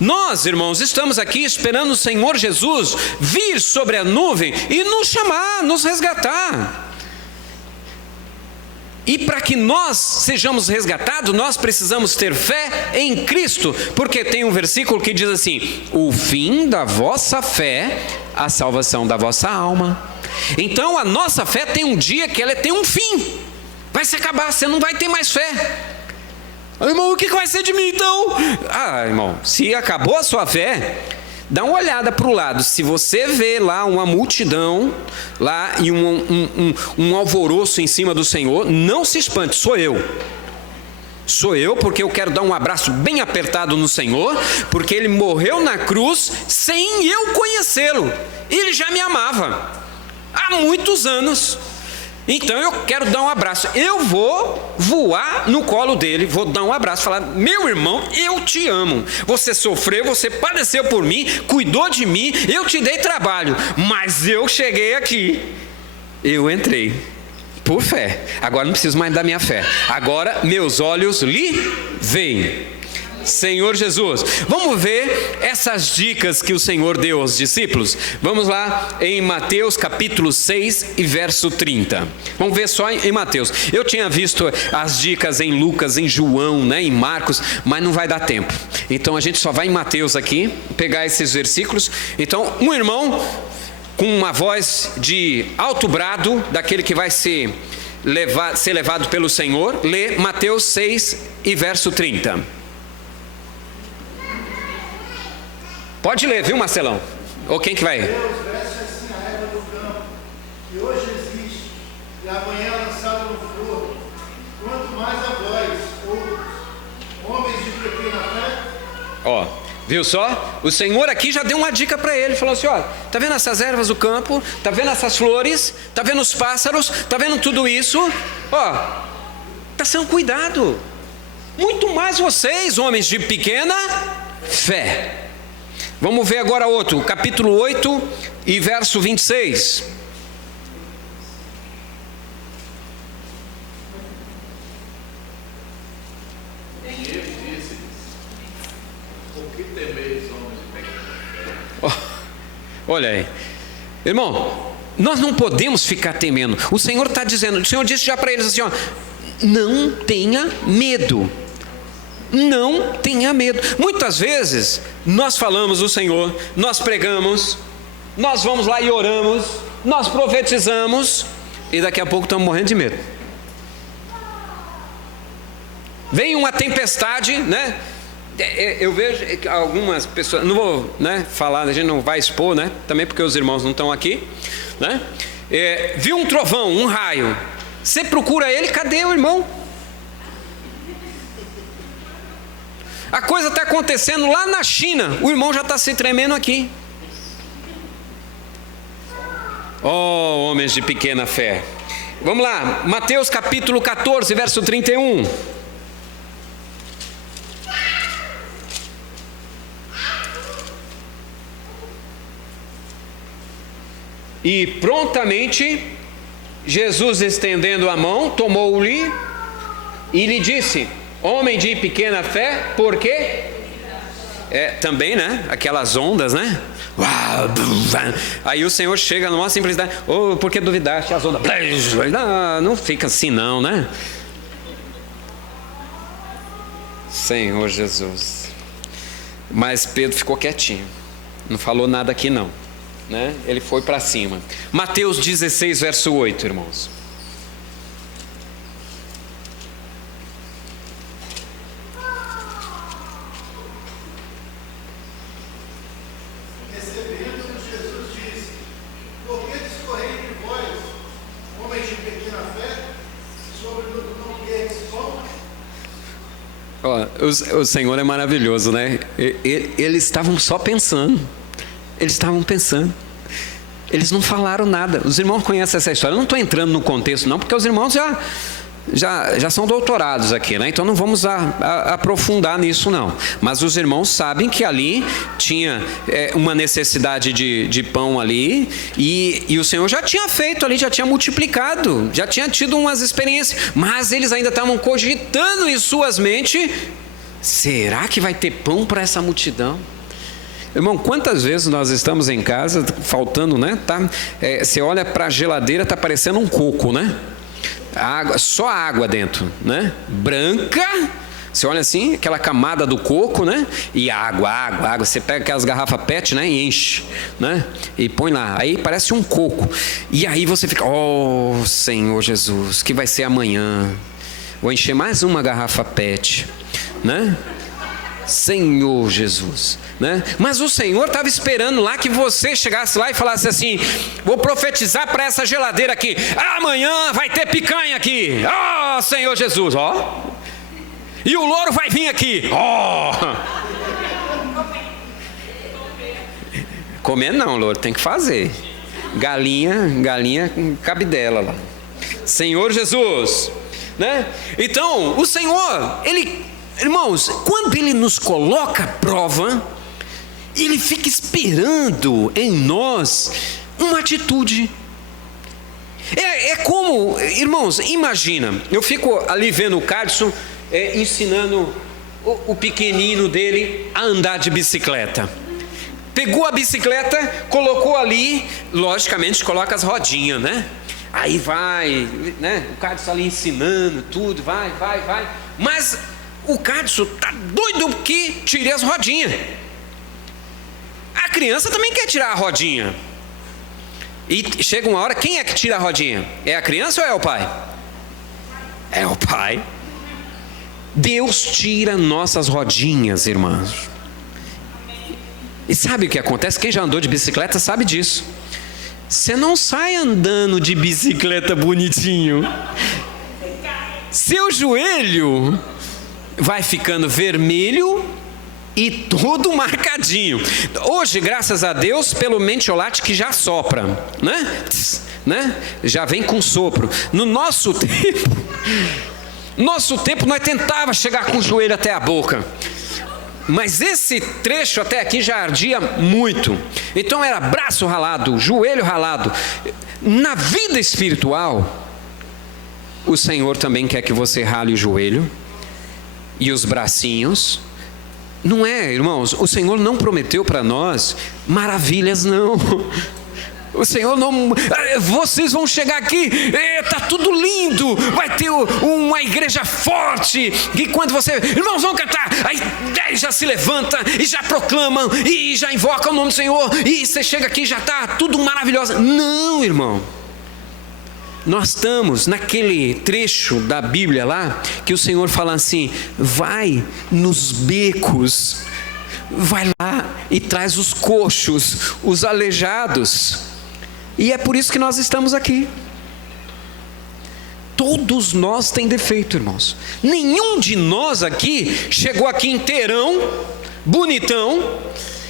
Nós, irmãos, estamos aqui esperando o Senhor Jesus vir sobre a nuvem e nos chamar, nos resgatar. E para que nós sejamos resgatados, nós precisamos ter fé em Cristo, porque tem um versículo que diz assim: o fim da vossa fé, a salvação da vossa alma. Então a nossa fé tem um dia que ela tem um fim, vai se acabar, você não vai ter mais fé. Irmão, o que vai ser de mim então? Irmão, se acabou a sua fé, dá uma olhada para o lado. Se você vê lá uma multidão, lá e um alvoroço em cima do Senhor, não se espante, sou eu. Sou eu, porque eu quero dar um abraço bem apertado no Senhor, porque Ele morreu na cruz sem eu conhecê-lo. Ele já me amava há muitos anos. Então eu quero dar um abraço. Eu vou voar no colo dele, vou dar um abraço, falar: meu irmão, eu te amo. Você sofreu, você padeceu por mim, cuidou de mim, eu te dei trabalho, mas eu cheguei aqui, eu entrei por fé. Agora não preciso mais da minha fé. Agora meus olhos lhe veem. Senhor Jesus, vamos ver essas dicas que o Senhor deu aos discípulos. Vamos lá em Mateus capítulo 6 e verso 30. Vamos ver só em Mateus. Eu tinha visto as dicas em Lucas, em João, né, em Marcos, mas não vai dar tempo. Então a gente só vai em Mateus aqui, pegar esses versículos. Então um irmão com uma voz de alto brado, daquele que vai ser levado pelo Senhor, lê Mateus 6 e verso 30. Pode ler, viu, Marcelão? Ou quem que vai? Deus veste assim a erva do campo, que hoje existe, e amanhã é lançada no fogo. Quanto mais a vós, outros, homens de pequena fé. Viu só? O Senhor aqui já deu uma dica para ele. Falou assim: tá vendo essas ervas do campo? Tá vendo essas flores? Tá vendo os pássaros? Tá vendo tudo isso? Tá sendo cuidado. Muito mais vocês, homens de pequena fé. Vamos ver agora outro, capítulo 8 e verso 26. E ele disse: por que temeis, homens de pequena fé? Olha aí, irmão, nós não podemos ficar temendo. O Senhor está dizendo, o Senhor disse já para eles assim: não tenha medo. Não tenha medo. Muitas vezes nós falamos do Senhor, nós pregamos, nós vamos lá e oramos, nós profetizamos, e daqui a pouco estamos morrendo de medo. Vem uma tempestade, né? Eu vejo algumas pessoas, não vou, né, falar, a gente não vai expor, né? Também porque os irmãos não estão aqui, né? Viu um trovão, um raio, você procura ele, cadê o irmão? A coisa está acontecendo lá na China, o irmão já está se tremendo aqui. Homens de pequena fé. Vamos lá, Mateus capítulo 14, verso 31. E prontamente, Jesus, estendendo a mão, tomou-lhe e lhe disse: homem de pequena fé, por quê? Também, né? Aquelas ondas, né? Aí o Senhor chega numa simplicidade: por que duvidaste? As ondas, não fica assim não, né? Senhor Jesus. Mas Pedro ficou quietinho, não falou nada aqui não, né? Ele foi para cima. Mateus 16, verso 8, irmãos. O Senhor é maravilhoso, né? Eles estavam só pensando. Eles estavam pensando. Eles não falaram nada. Os irmãos conhecem essa história. Eu não estou entrando no contexto não, porque os irmãos já são doutorados aqui, né? Então não vamos aprofundar nisso não. Mas os irmãos sabem que ali tinha uma necessidade de pão ali, e o Senhor já tinha feito ali, já tinha multiplicado, já tinha tido umas experiências, mas eles ainda estavam cogitando em suas mentes Será que vai ter pão para essa multidão? Irmão, quantas vezes nós estamos em casa, faltando, né? Você olha para a geladeira, está parecendo um coco, né? Água, só água dentro, né? Branca. Você olha assim, aquela camada do coco, né? E água. Você pega aquelas garrafas PET, né? E enche, né? E põe lá. Aí parece um coco. E aí você fica, oh, Senhor Jesus, que vai ser amanhã? Vou encher mais uma garrafa PET, né? Senhor Jesus, né? Mas o Senhor estava esperando lá que você chegasse lá e falasse assim: vou profetizar para essa geladeira aqui, amanhã vai ter picanha aqui, ó, Senhor Jesus, ó, e o louro vai vir aqui, ó. Comer não, louro, tem que fazer. Galinha cabe dela lá. Senhor Jesus, né? Então o Senhor, irmãos, quando Ele nos coloca à prova, Ele fica esperando em nós uma atitude. É como, irmãos, imagina, eu fico ali vendo o Carson ensinando o pequenino dele a andar de bicicleta. Pegou a bicicleta, colocou ali, logicamente coloca as rodinhas, né? Aí vai, né? O Carson ali ensinando tudo, vai. Mas o Carson tá doido que tire as rodinhas. A criança também quer tirar a rodinha. E chega uma hora, quem é que tira a rodinha? É a criança ou é o pai? É o pai. Deus tira nossas rodinhas, irmãos. E sabe o que acontece? Quem já andou de bicicleta sabe disso. Você não sai andando de bicicleta bonitinho. Seu joelho vai ficando vermelho e todo marcadinho. Hoje, graças a Deus, pelo mentiolate que já sopra, né? Já vem com sopro. No nosso tempo nós tentava chegar com o joelho até a boca. Mas esse trecho até aqui já ardia muito. Então era braço ralado, joelho ralado. Na vida espiritual, o Senhor também quer que você rale o joelho e os bracinhos. Não é, irmãos, o Senhor não prometeu para nós maravilhas, não. O Senhor não, vocês vão chegar aqui, tá tudo lindo, vai ter uma igreja forte, e quando você, irmãos, vão cantar, aí já se levanta, e já proclamam, e já invoca o nome do Senhor, e você chega aqui e já está tudo maravilhoso. Não, irmão. Nós estamos naquele trecho da Bíblia lá, que o Senhor fala assim: vai nos becos, vai lá e traz os coxos, os aleijados. E é por isso que nós estamos aqui. Todos nós têm defeito, irmãos. Nenhum de nós aqui chegou aqui inteirão, bonitão,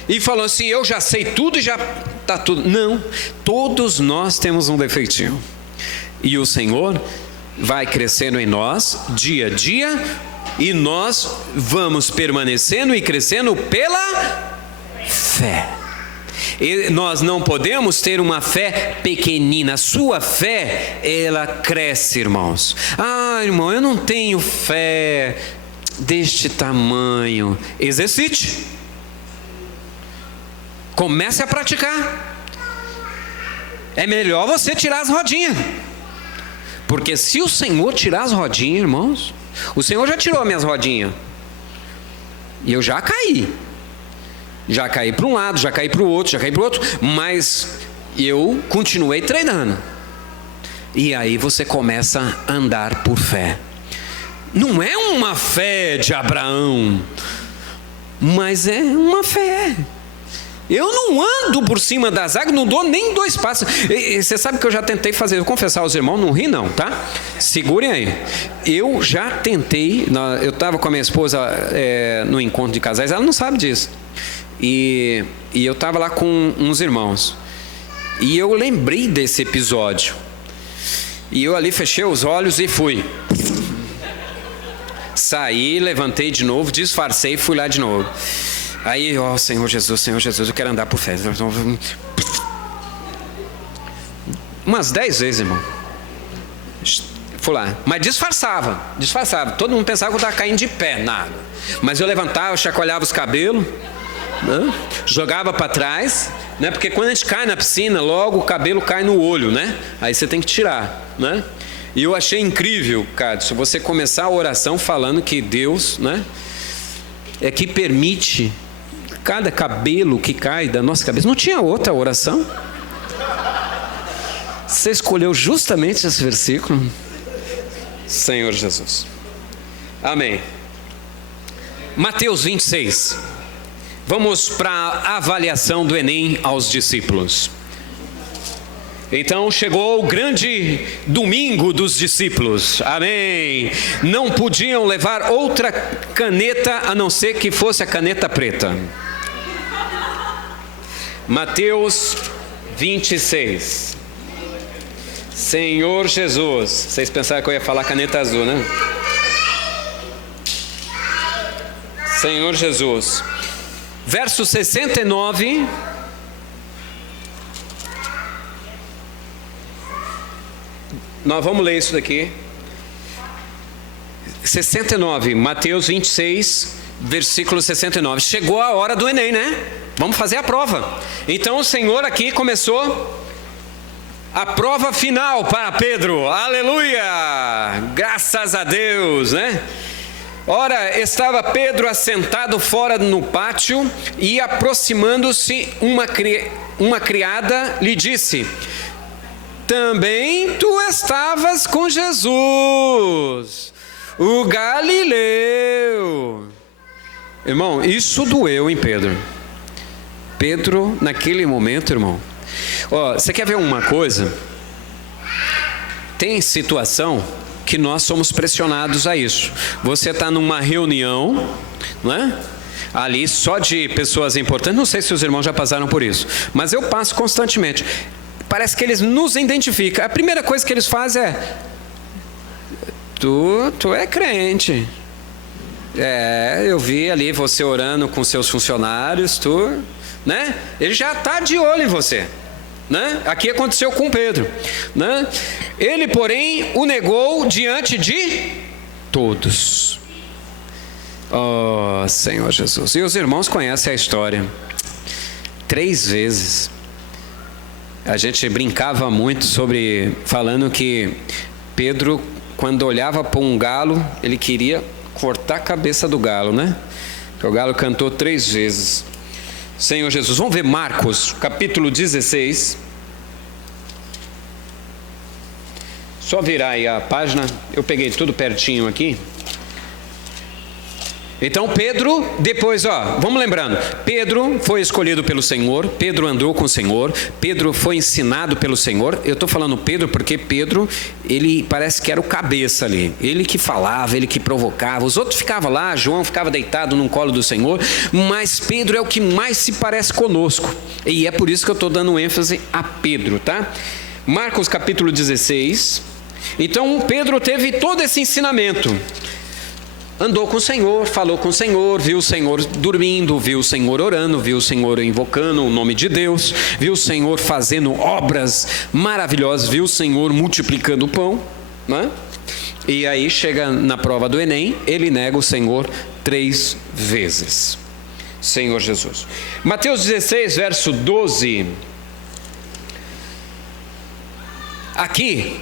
e falou assim: eu já sei tudo e já está tudo. Não, todos nós temos um defeitinho. E o Senhor vai crescendo em nós, dia a dia, e nós vamos permanecendo e crescendo pela fé. E nós não podemos ter uma fé pequenina. Sua fé, ela cresce, irmãos. Ah, irmão, eu não tenho fé deste tamanho. Exercite. Comece a praticar. É melhor você tirar as rodinhas. Porque se o Senhor tirar as rodinhas, irmãos, o Senhor já tirou as minhas rodinhas. E eu já caí. Já caí para um lado, já caí para o outro, mas eu continuei treinando. E aí você começa a andar por fé. Não é uma fé de Abraão, mas é uma fé. Eu não ando por cima das águas, não dou nem 2 passos. E você sabe que eu já tentei fazer, eu confessar aos irmãos, não ri não, tá? Segurem aí. Eu já tentei, eu estava com a minha esposa no encontro de casais, ela não sabe disso. E eu estava lá com uns irmãos. E eu lembrei desse episódio. E eu ali fechei os olhos e fui. Saí, levantei de novo, disfarcei e fui lá de novo. Aí, ó, Senhor Jesus, eu quero andar por fé. Umas 10 vezes, irmão. Fular. Mas disfarçava. Todo mundo pensava que eu estava caindo de pé na água. Mas eu levantava, chacoalhava os cabelos, né? Jogava para trás, né? Porque quando a gente cai na piscina, logo o cabelo cai no olho, né? Aí você tem que tirar, né? E eu achei incrível, cara, se você começar a oração falando que Deus, né, é que permite cada cabelo que cai da nossa cabeça. Não tinha outra oração? Você escolheu justamente esse versículo? Senhor Jesus. Amém. Mateus 26. Vamos para a avaliação do Enem aos discípulos. Então chegou o grande domingo dos discípulos, amém. Não podiam levar outra caneta a não ser que fosse a caneta preta. Mateus 26. Senhor Jesus. Vocês pensaram que eu ia falar caneta azul, né? Senhor Jesus. Verso 69. Nós vamos ler isso daqui. 69, Mateus 26, versículo 69. Chegou a hora do Enem, né? Vamos fazer a prova. Então o Senhor aqui começou a prova final para Pedro. Aleluia! Graças a Deus, né? Ora, estava Pedro assentado fora no pátio e aproximando-se uma criada lhe disse: também tu estavas com Jesus, o Galileu. Irmão, isso doeu em Pedro. Pedro, naquele momento, irmão. Você quer ver uma coisa? Tem situação que nós somos pressionados a isso. Você está numa reunião, né? Ali só de pessoas importantes. Não sei se os irmãos já passaram por isso, mas eu passo constantemente. Parece que eles nos identificam. A primeira coisa que eles fazem é: tu é crente. Eu vi ali você orando com seus funcionários, né? Ele já está de olho em você, né? Aqui aconteceu com Pedro, né? Ele, porém, o negou diante de todos. Oh, Senhor Jesus. E os irmãos conhecem a história. 3 vezes. A gente brincava muito falando que Pedro, quando olhava para um galo, ele queria cortar a cabeça do galo, né? Porque o galo cantou 3 vezes. Senhor Jesus. Vamos ver Marcos, capítulo 16. Só virar aí a página. Eu peguei tudo pertinho aqui. Então Pedro, depois, vamos lembrando, Pedro foi escolhido pelo Senhor, Pedro andou com o Senhor, Pedro foi ensinado pelo Senhor. Eu estou falando Pedro porque Pedro, ele parece que era o cabeça ali, ele que falava, ele que provocava, os outros ficavam lá, João ficava deitado no colo do Senhor, mas Pedro é o que mais se parece conosco, e é por isso que eu estou dando ênfase a Pedro, tá? Marcos capítulo 16, então Pedro teve todo esse ensinamento. Andou com o Senhor, falou com o Senhor, viu o Senhor dormindo, viu o Senhor orando, viu o Senhor invocando o nome de Deus, viu o Senhor fazendo obras maravilhosas, viu o Senhor multiplicando o pão, né? E aí chega na prova do Enem, ele nega o Senhor 3 vezes. Senhor Jesus. Mateus 16, verso 12. Aqui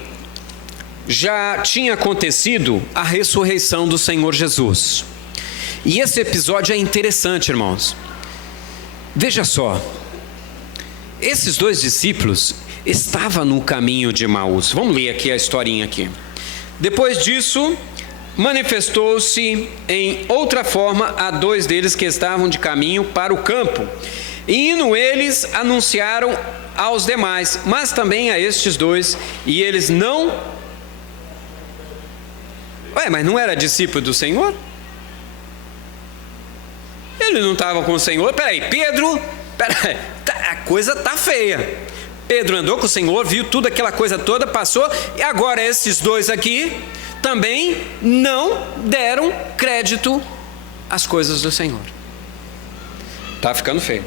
já tinha acontecido a ressurreição do Senhor Jesus. E esse episódio é interessante, irmãos. Veja só. Esses 2 discípulos estavam no caminho de Emaús. Vamos ler aqui a historinha aqui. Depois disso, manifestou-se em outra forma a 2 deles que estavam de caminho para o campo. E indo eles, anunciaram aos demais, mas também a estes 2, e eles não... mas não era discípulo do Senhor? Ele não estava com o Senhor? Pedro, a coisa está feia. Pedro andou com o Senhor, viu tudo aquela coisa toda, passou, e agora esses 2 aqui também não deram crédito às coisas do Senhor. Está ficando feio.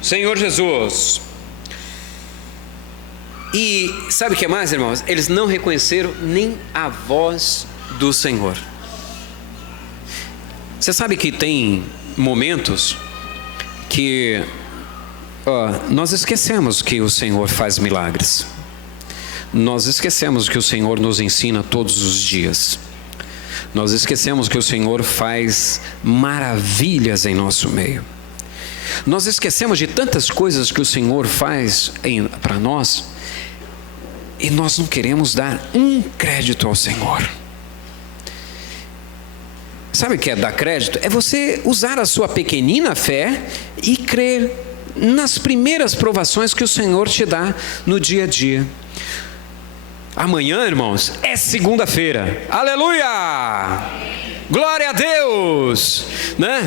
Senhor Jesus. E sabe o que é mais, irmãos? Eles não reconheceram nem a voz do Senhor. Você sabe que tem momentos que nós esquecemos que o Senhor faz milagres. Nós esquecemos que o Senhor nos ensina todos os dias. Nós esquecemos que o Senhor faz maravilhas em nosso meio. Nós esquecemos de tantas coisas que o Senhor faz para nós, e nós não queremos dar um crédito ao Senhor. Sabe o que é dar crédito? É você usar a sua pequenina fé e crer nas primeiras provações que o Senhor te dá no dia a dia. Amanhã, irmãos, é segunda-feira. Aleluia! Glória a Deus! Né?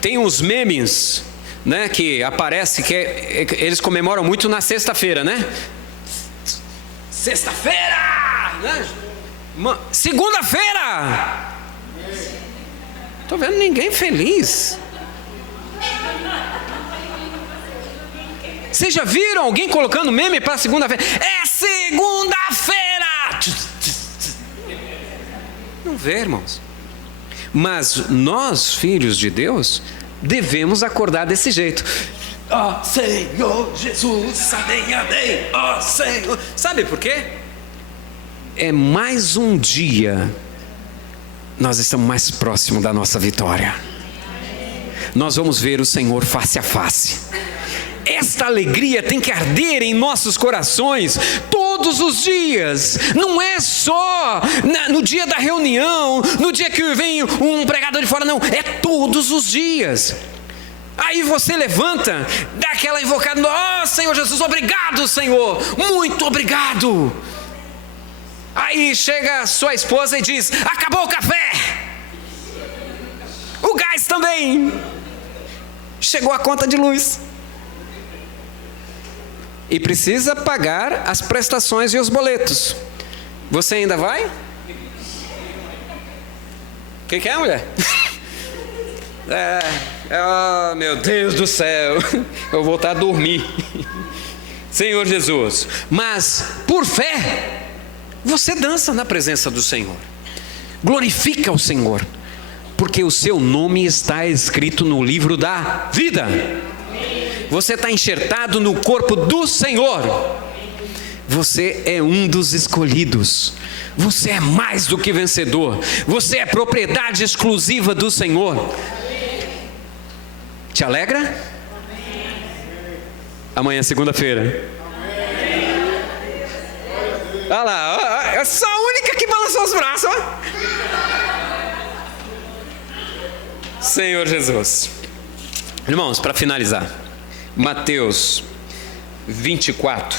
Tem uns memes, né, que aparece que eles comemoram muito na sexta-feira, né? Sexta-feira! Né? Segunda-feira! Tô vendo ninguém feliz. Vocês já viram alguém colocando meme para segunda-feira? É segunda-feira! Não vê, irmãos. Mas nós, filhos de Deus, devemos acordar desse jeito. Ó Senhor Jesus, amém, amém. Ó Senhor. Sabe por quê? É mais um dia. Nós estamos mais próximos da nossa vitória. Nós vamos ver o Senhor face a face. Esta alegria tem que arder em nossos corações todos os dias. Não é só no dia da reunião, no dia que vem um pregador de fora, não. É todos os dias. Aí você levanta, dá aquela invocada: ó Senhor Jesus, obrigado Senhor, muito obrigado. Aí chega sua esposa e diz: acabou o café, o gás também, chegou a conta de luz, e precisa pagar as prestações e os boletos. Você ainda vai? O que é, mulher? Oh meu Deus do céu, eu vou voltar a dormir. Senhor Jesus. Mas por fé você dança na presença do Senhor, glorifica o Senhor, porque o seu nome está escrito no livro da vida. Você está enxertado no corpo do Senhor. Você é um dos escolhidos. Você é mais do que vencedor. Você é propriedade exclusiva do Senhor. Te alegra? Amanhã é segunda-feira. Olha lá, eu sou a única que balançou os braços. Ó. Senhor Jesus. Irmãos, para finalizar, Mateus 24.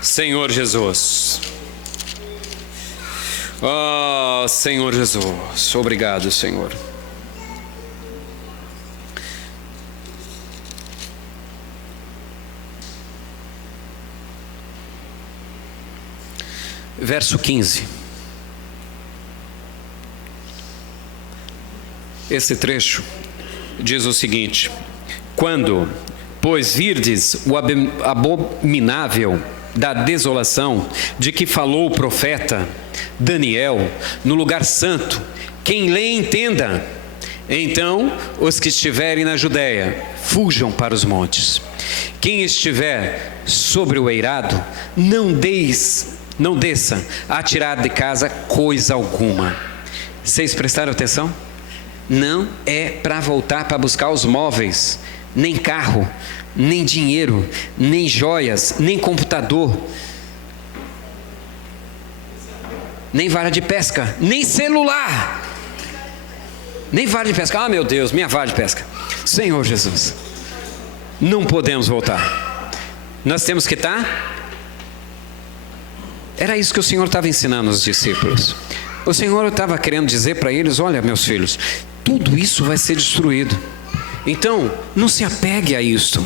Senhor Jesus. Oh, Senhor Jesus. Obrigado, Senhor. Verso 15. Esse trecho diz o seguinte: quando, pois, virdes o abominável da desolação de que falou o profeta Daniel no lugar santo, quem lê entenda. Então os que estiverem na Judéia fujam para os montes. Quem estiver sobre o eirado, não desça a tirar de casa coisa alguma. Vocês prestaram atenção? Não é para voltar para buscar os móveis, nem carro, nem dinheiro, nem joias, nem computador, nem vara de pesca, nem celular, nem vara de pesca. Ah, meu Deus, minha vara de pesca. Senhor Jesus, não podemos voltar. Nós temos que estar. Era isso que o Senhor estava ensinando aos discípulos. O Senhor estava querendo dizer para eles: olha, meus filhos, tudo isso vai ser destruído. Então, não se apegue a isto.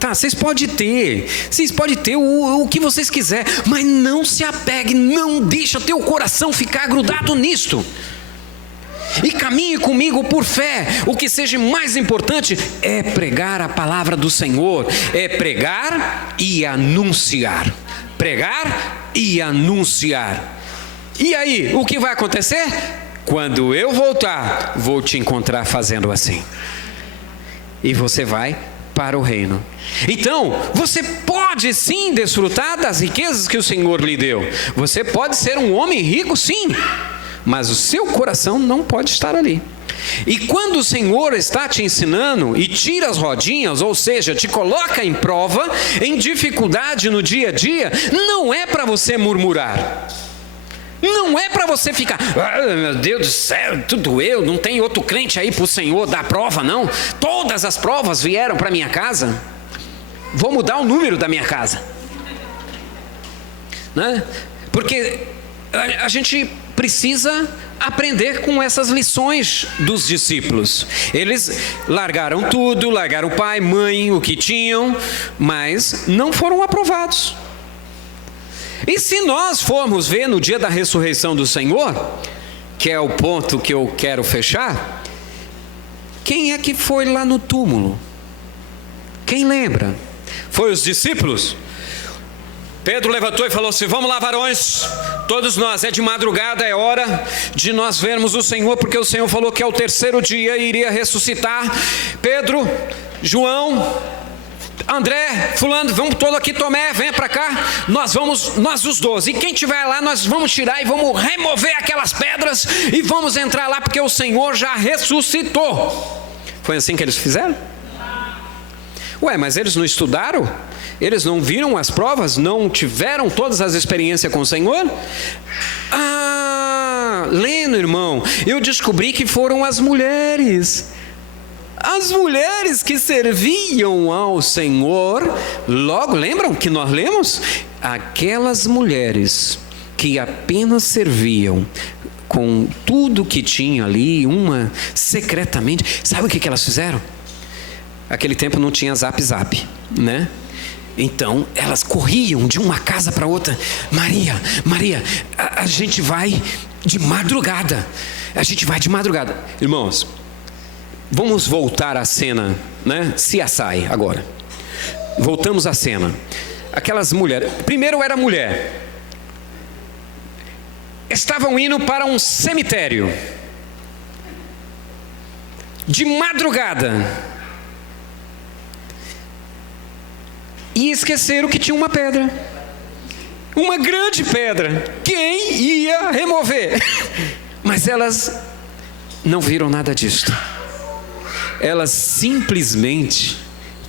Tá, vocês podem ter o que vocês quiserem, mas não se apegue, não deixa teu coração ficar grudado nisto. e caminhe comigo por fé. O que seja mais importante é pregar a palavra do Senhor, é pregar e anunciar. Pregar e anunciar. E aí, o que vai acontecer? Quando eu voltar, vou te encontrar fazendo assim. E você vai para o reino. Então, você pode sim desfrutar das riquezas que o Senhor lhe deu. Você pode ser um homem rico, sim, mas o seu coração não pode estar ali. E quando o Senhor está te ensinando e tira as rodinhas, ou seja, te coloca em prova, em dificuldade no dia a dia, não é para você murmurar. Não é para você ficar, meu Deus do céu, tudo eu, não tem outro crente aí para o Senhor dar prova, não. Todas as provas vieram para minha casa. Vou mudar o número da minha casa, né? Porque a gente precisa aprender com essas lições dos discípulos. Eles largaram tudo, largaram pai, mãe, o que tinham, mas não foram aprovados. E se nós formos ver no dia da ressurreição do Senhor, que é o ponto que eu quero fechar, quem é que foi lá no túmulo? Quem lembra? Foi os discípulos? Pedro levantou e falou assim: vamos lá, varões, todos nós, é de madrugada, é hora de nós vermos o Senhor, porque o Senhor falou que ao terceiro dia iria ressuscitar. Pedro, João, André, fulano, vamos todo aqui, Tomé, venha para cá, nós os 12, e quem tiver lá, nós vamos tirar e vamos remover aquelas pedras, e vamos entrar lá, porque o Senhor já ressuscitou. Foi assim que eles fizeram? Ué, mas eles não estudaram? Eles não viram as provas? Não tiveram todas as experiências com o Senhor? Lendo, irmão, eu descobri que foram as mulheres que serviam ao Senhor. Logo, lembram que nós lemos? Aquelas mulheres que apenas serviam com tudo que tinha ali, uma secretamente. Sabe o que elas fizeram? Aquele tempo não tinha zap, né? Então elas corriam de uma casa para outra. Maria, a gente vai de madrugada. Irmãos, vamos voltar à cena, né? CSI agora. Voltamos à cena. Aquelas mulheres, primeiro era mulher, estavam indo para um cemitério de madrugada e esqueceram que tinha uma pedra, uma grande pedra. Quem ia remover? Mas elas não viram nada disto. Elas simplesmente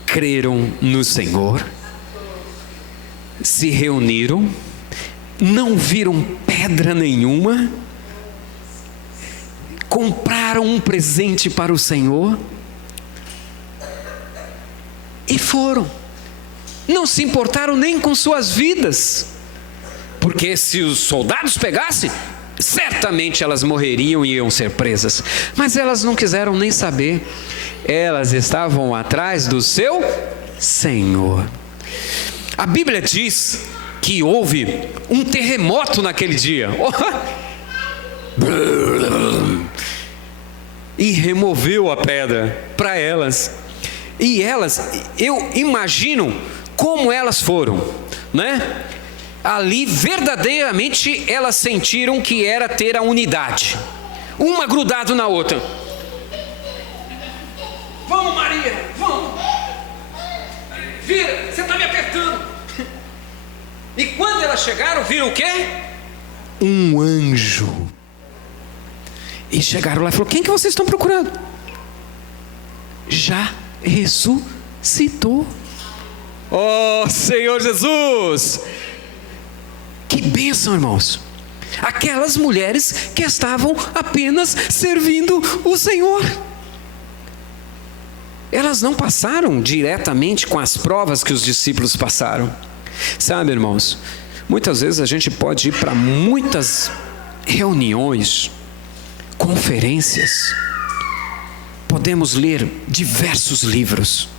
creram no Senhor, se reuniram, não viram pedra nenhuma, compraram um presente para o Senhor e foram. Não se importaram nem com suas vidas, porque se os soldados pegassem, certamente elas morreriam e iam ser presas. Mas elas não quiseram nem saber. Elas estavam atrás do seu Senhor. A Bíblia diz que houve um terremoto naquele dia. E removeu a pedra para elas. E elas, eu imagino como elas foram, né? Ali verdadeiramente elas sentiram que era ter a unidade, uma grudada na outra. Vamos, Maria, vamos. Vira, você está me apertando. E quando elas chegaram, viram o quê? Um anjo. E chegaram lá e falaram: quem que vocês estão procurando? Já ressuscitou. Oh, Senhor Jesus! Que bênção, irmãos! Aquelas mulheres que estavam apenas servindo o Senhor. Elas não passaram diretamente com as provas que os discípulos passaram. Sabe, irmãos, muitas vezes a gente pode ir para muitas reuniões, conferências, podemos ler diversos livros,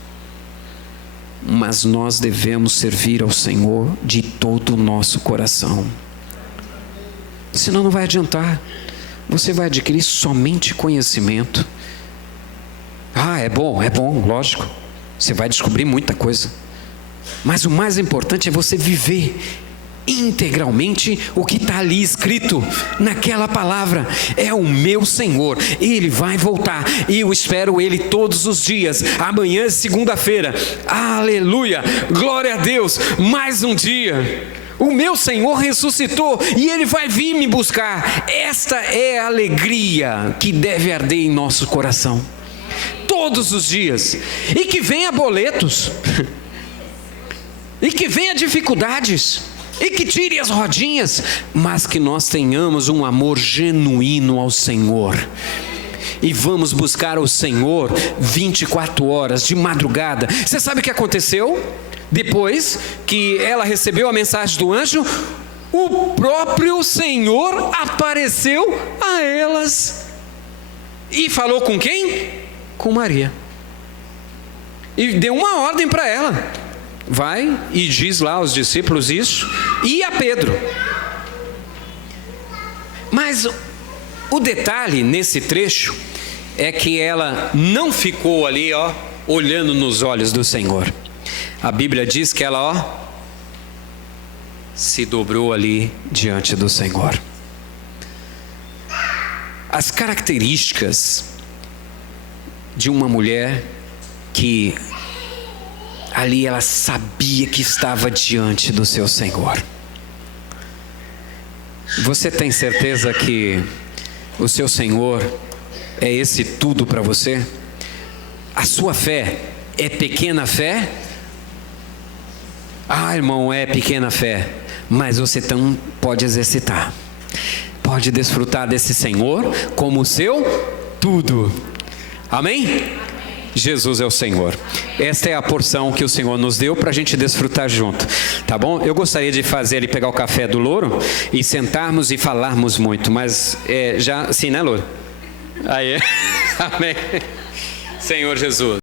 mas nós devemos servir ao Senhor de todo o nosso coração. Senão não vai adiantar. você vai adquirir somente conhecimento. É bom, lógico. Você vai descobrir muita coisa. Mas o mais importante é você viver integralmente o que está ali escrito naquela palavra. É o meu Senhor, Ele vai voltar e eu espero Ele todos os dias. Amanhã é segunda-feira, aleluia, glória a Deus, mais um dia. O meu Senhor ressuscitou e Ele vai vir me buscar. Esta é a alegria que deve arder em nosso coração todos os dias. E que venha boletos e que venha dificuldades e que tire as rodinhas, mas que nós tenhamos um amor genuíno ao Senhor. E vamos buscar o Senhor 24 horas, de madrugada. Você sabe o que aconteceu? Depois que ela recebeu a mensagem do anjo, o próprio Senhor apareceu a elas. E falou com quem? Com Maria. E deu uma ordem para ela. Vai e diz lá aos discípulos isso, e a Pedro. Mas o detalhe nesse trecho é que ela não ficou ali, olhando nos olhos do Senhor. A Bíblia diz que ela, se dobrou ali diante do Senhor. As características de uma mulher que ali ela sabia que estava diante do seu Senhor. Você tem certeza que o seu Senhor é esse tudo para você? A sua fé é pequena fé? Irmão, é pequena fé, mas você pode exercitar, pode desfrutar desse Senhor como o seu tudo. Amém? Jesus é o Senhor. Esta é a porção que o Senhor nos deu para a gente desfrutar junto, tá bom? Eu gostaria de fazer ele pegar o café do Louro e sentarmos e falarmos muito, mas sim, né, Louro? Aí, amém. Senhor Jesus.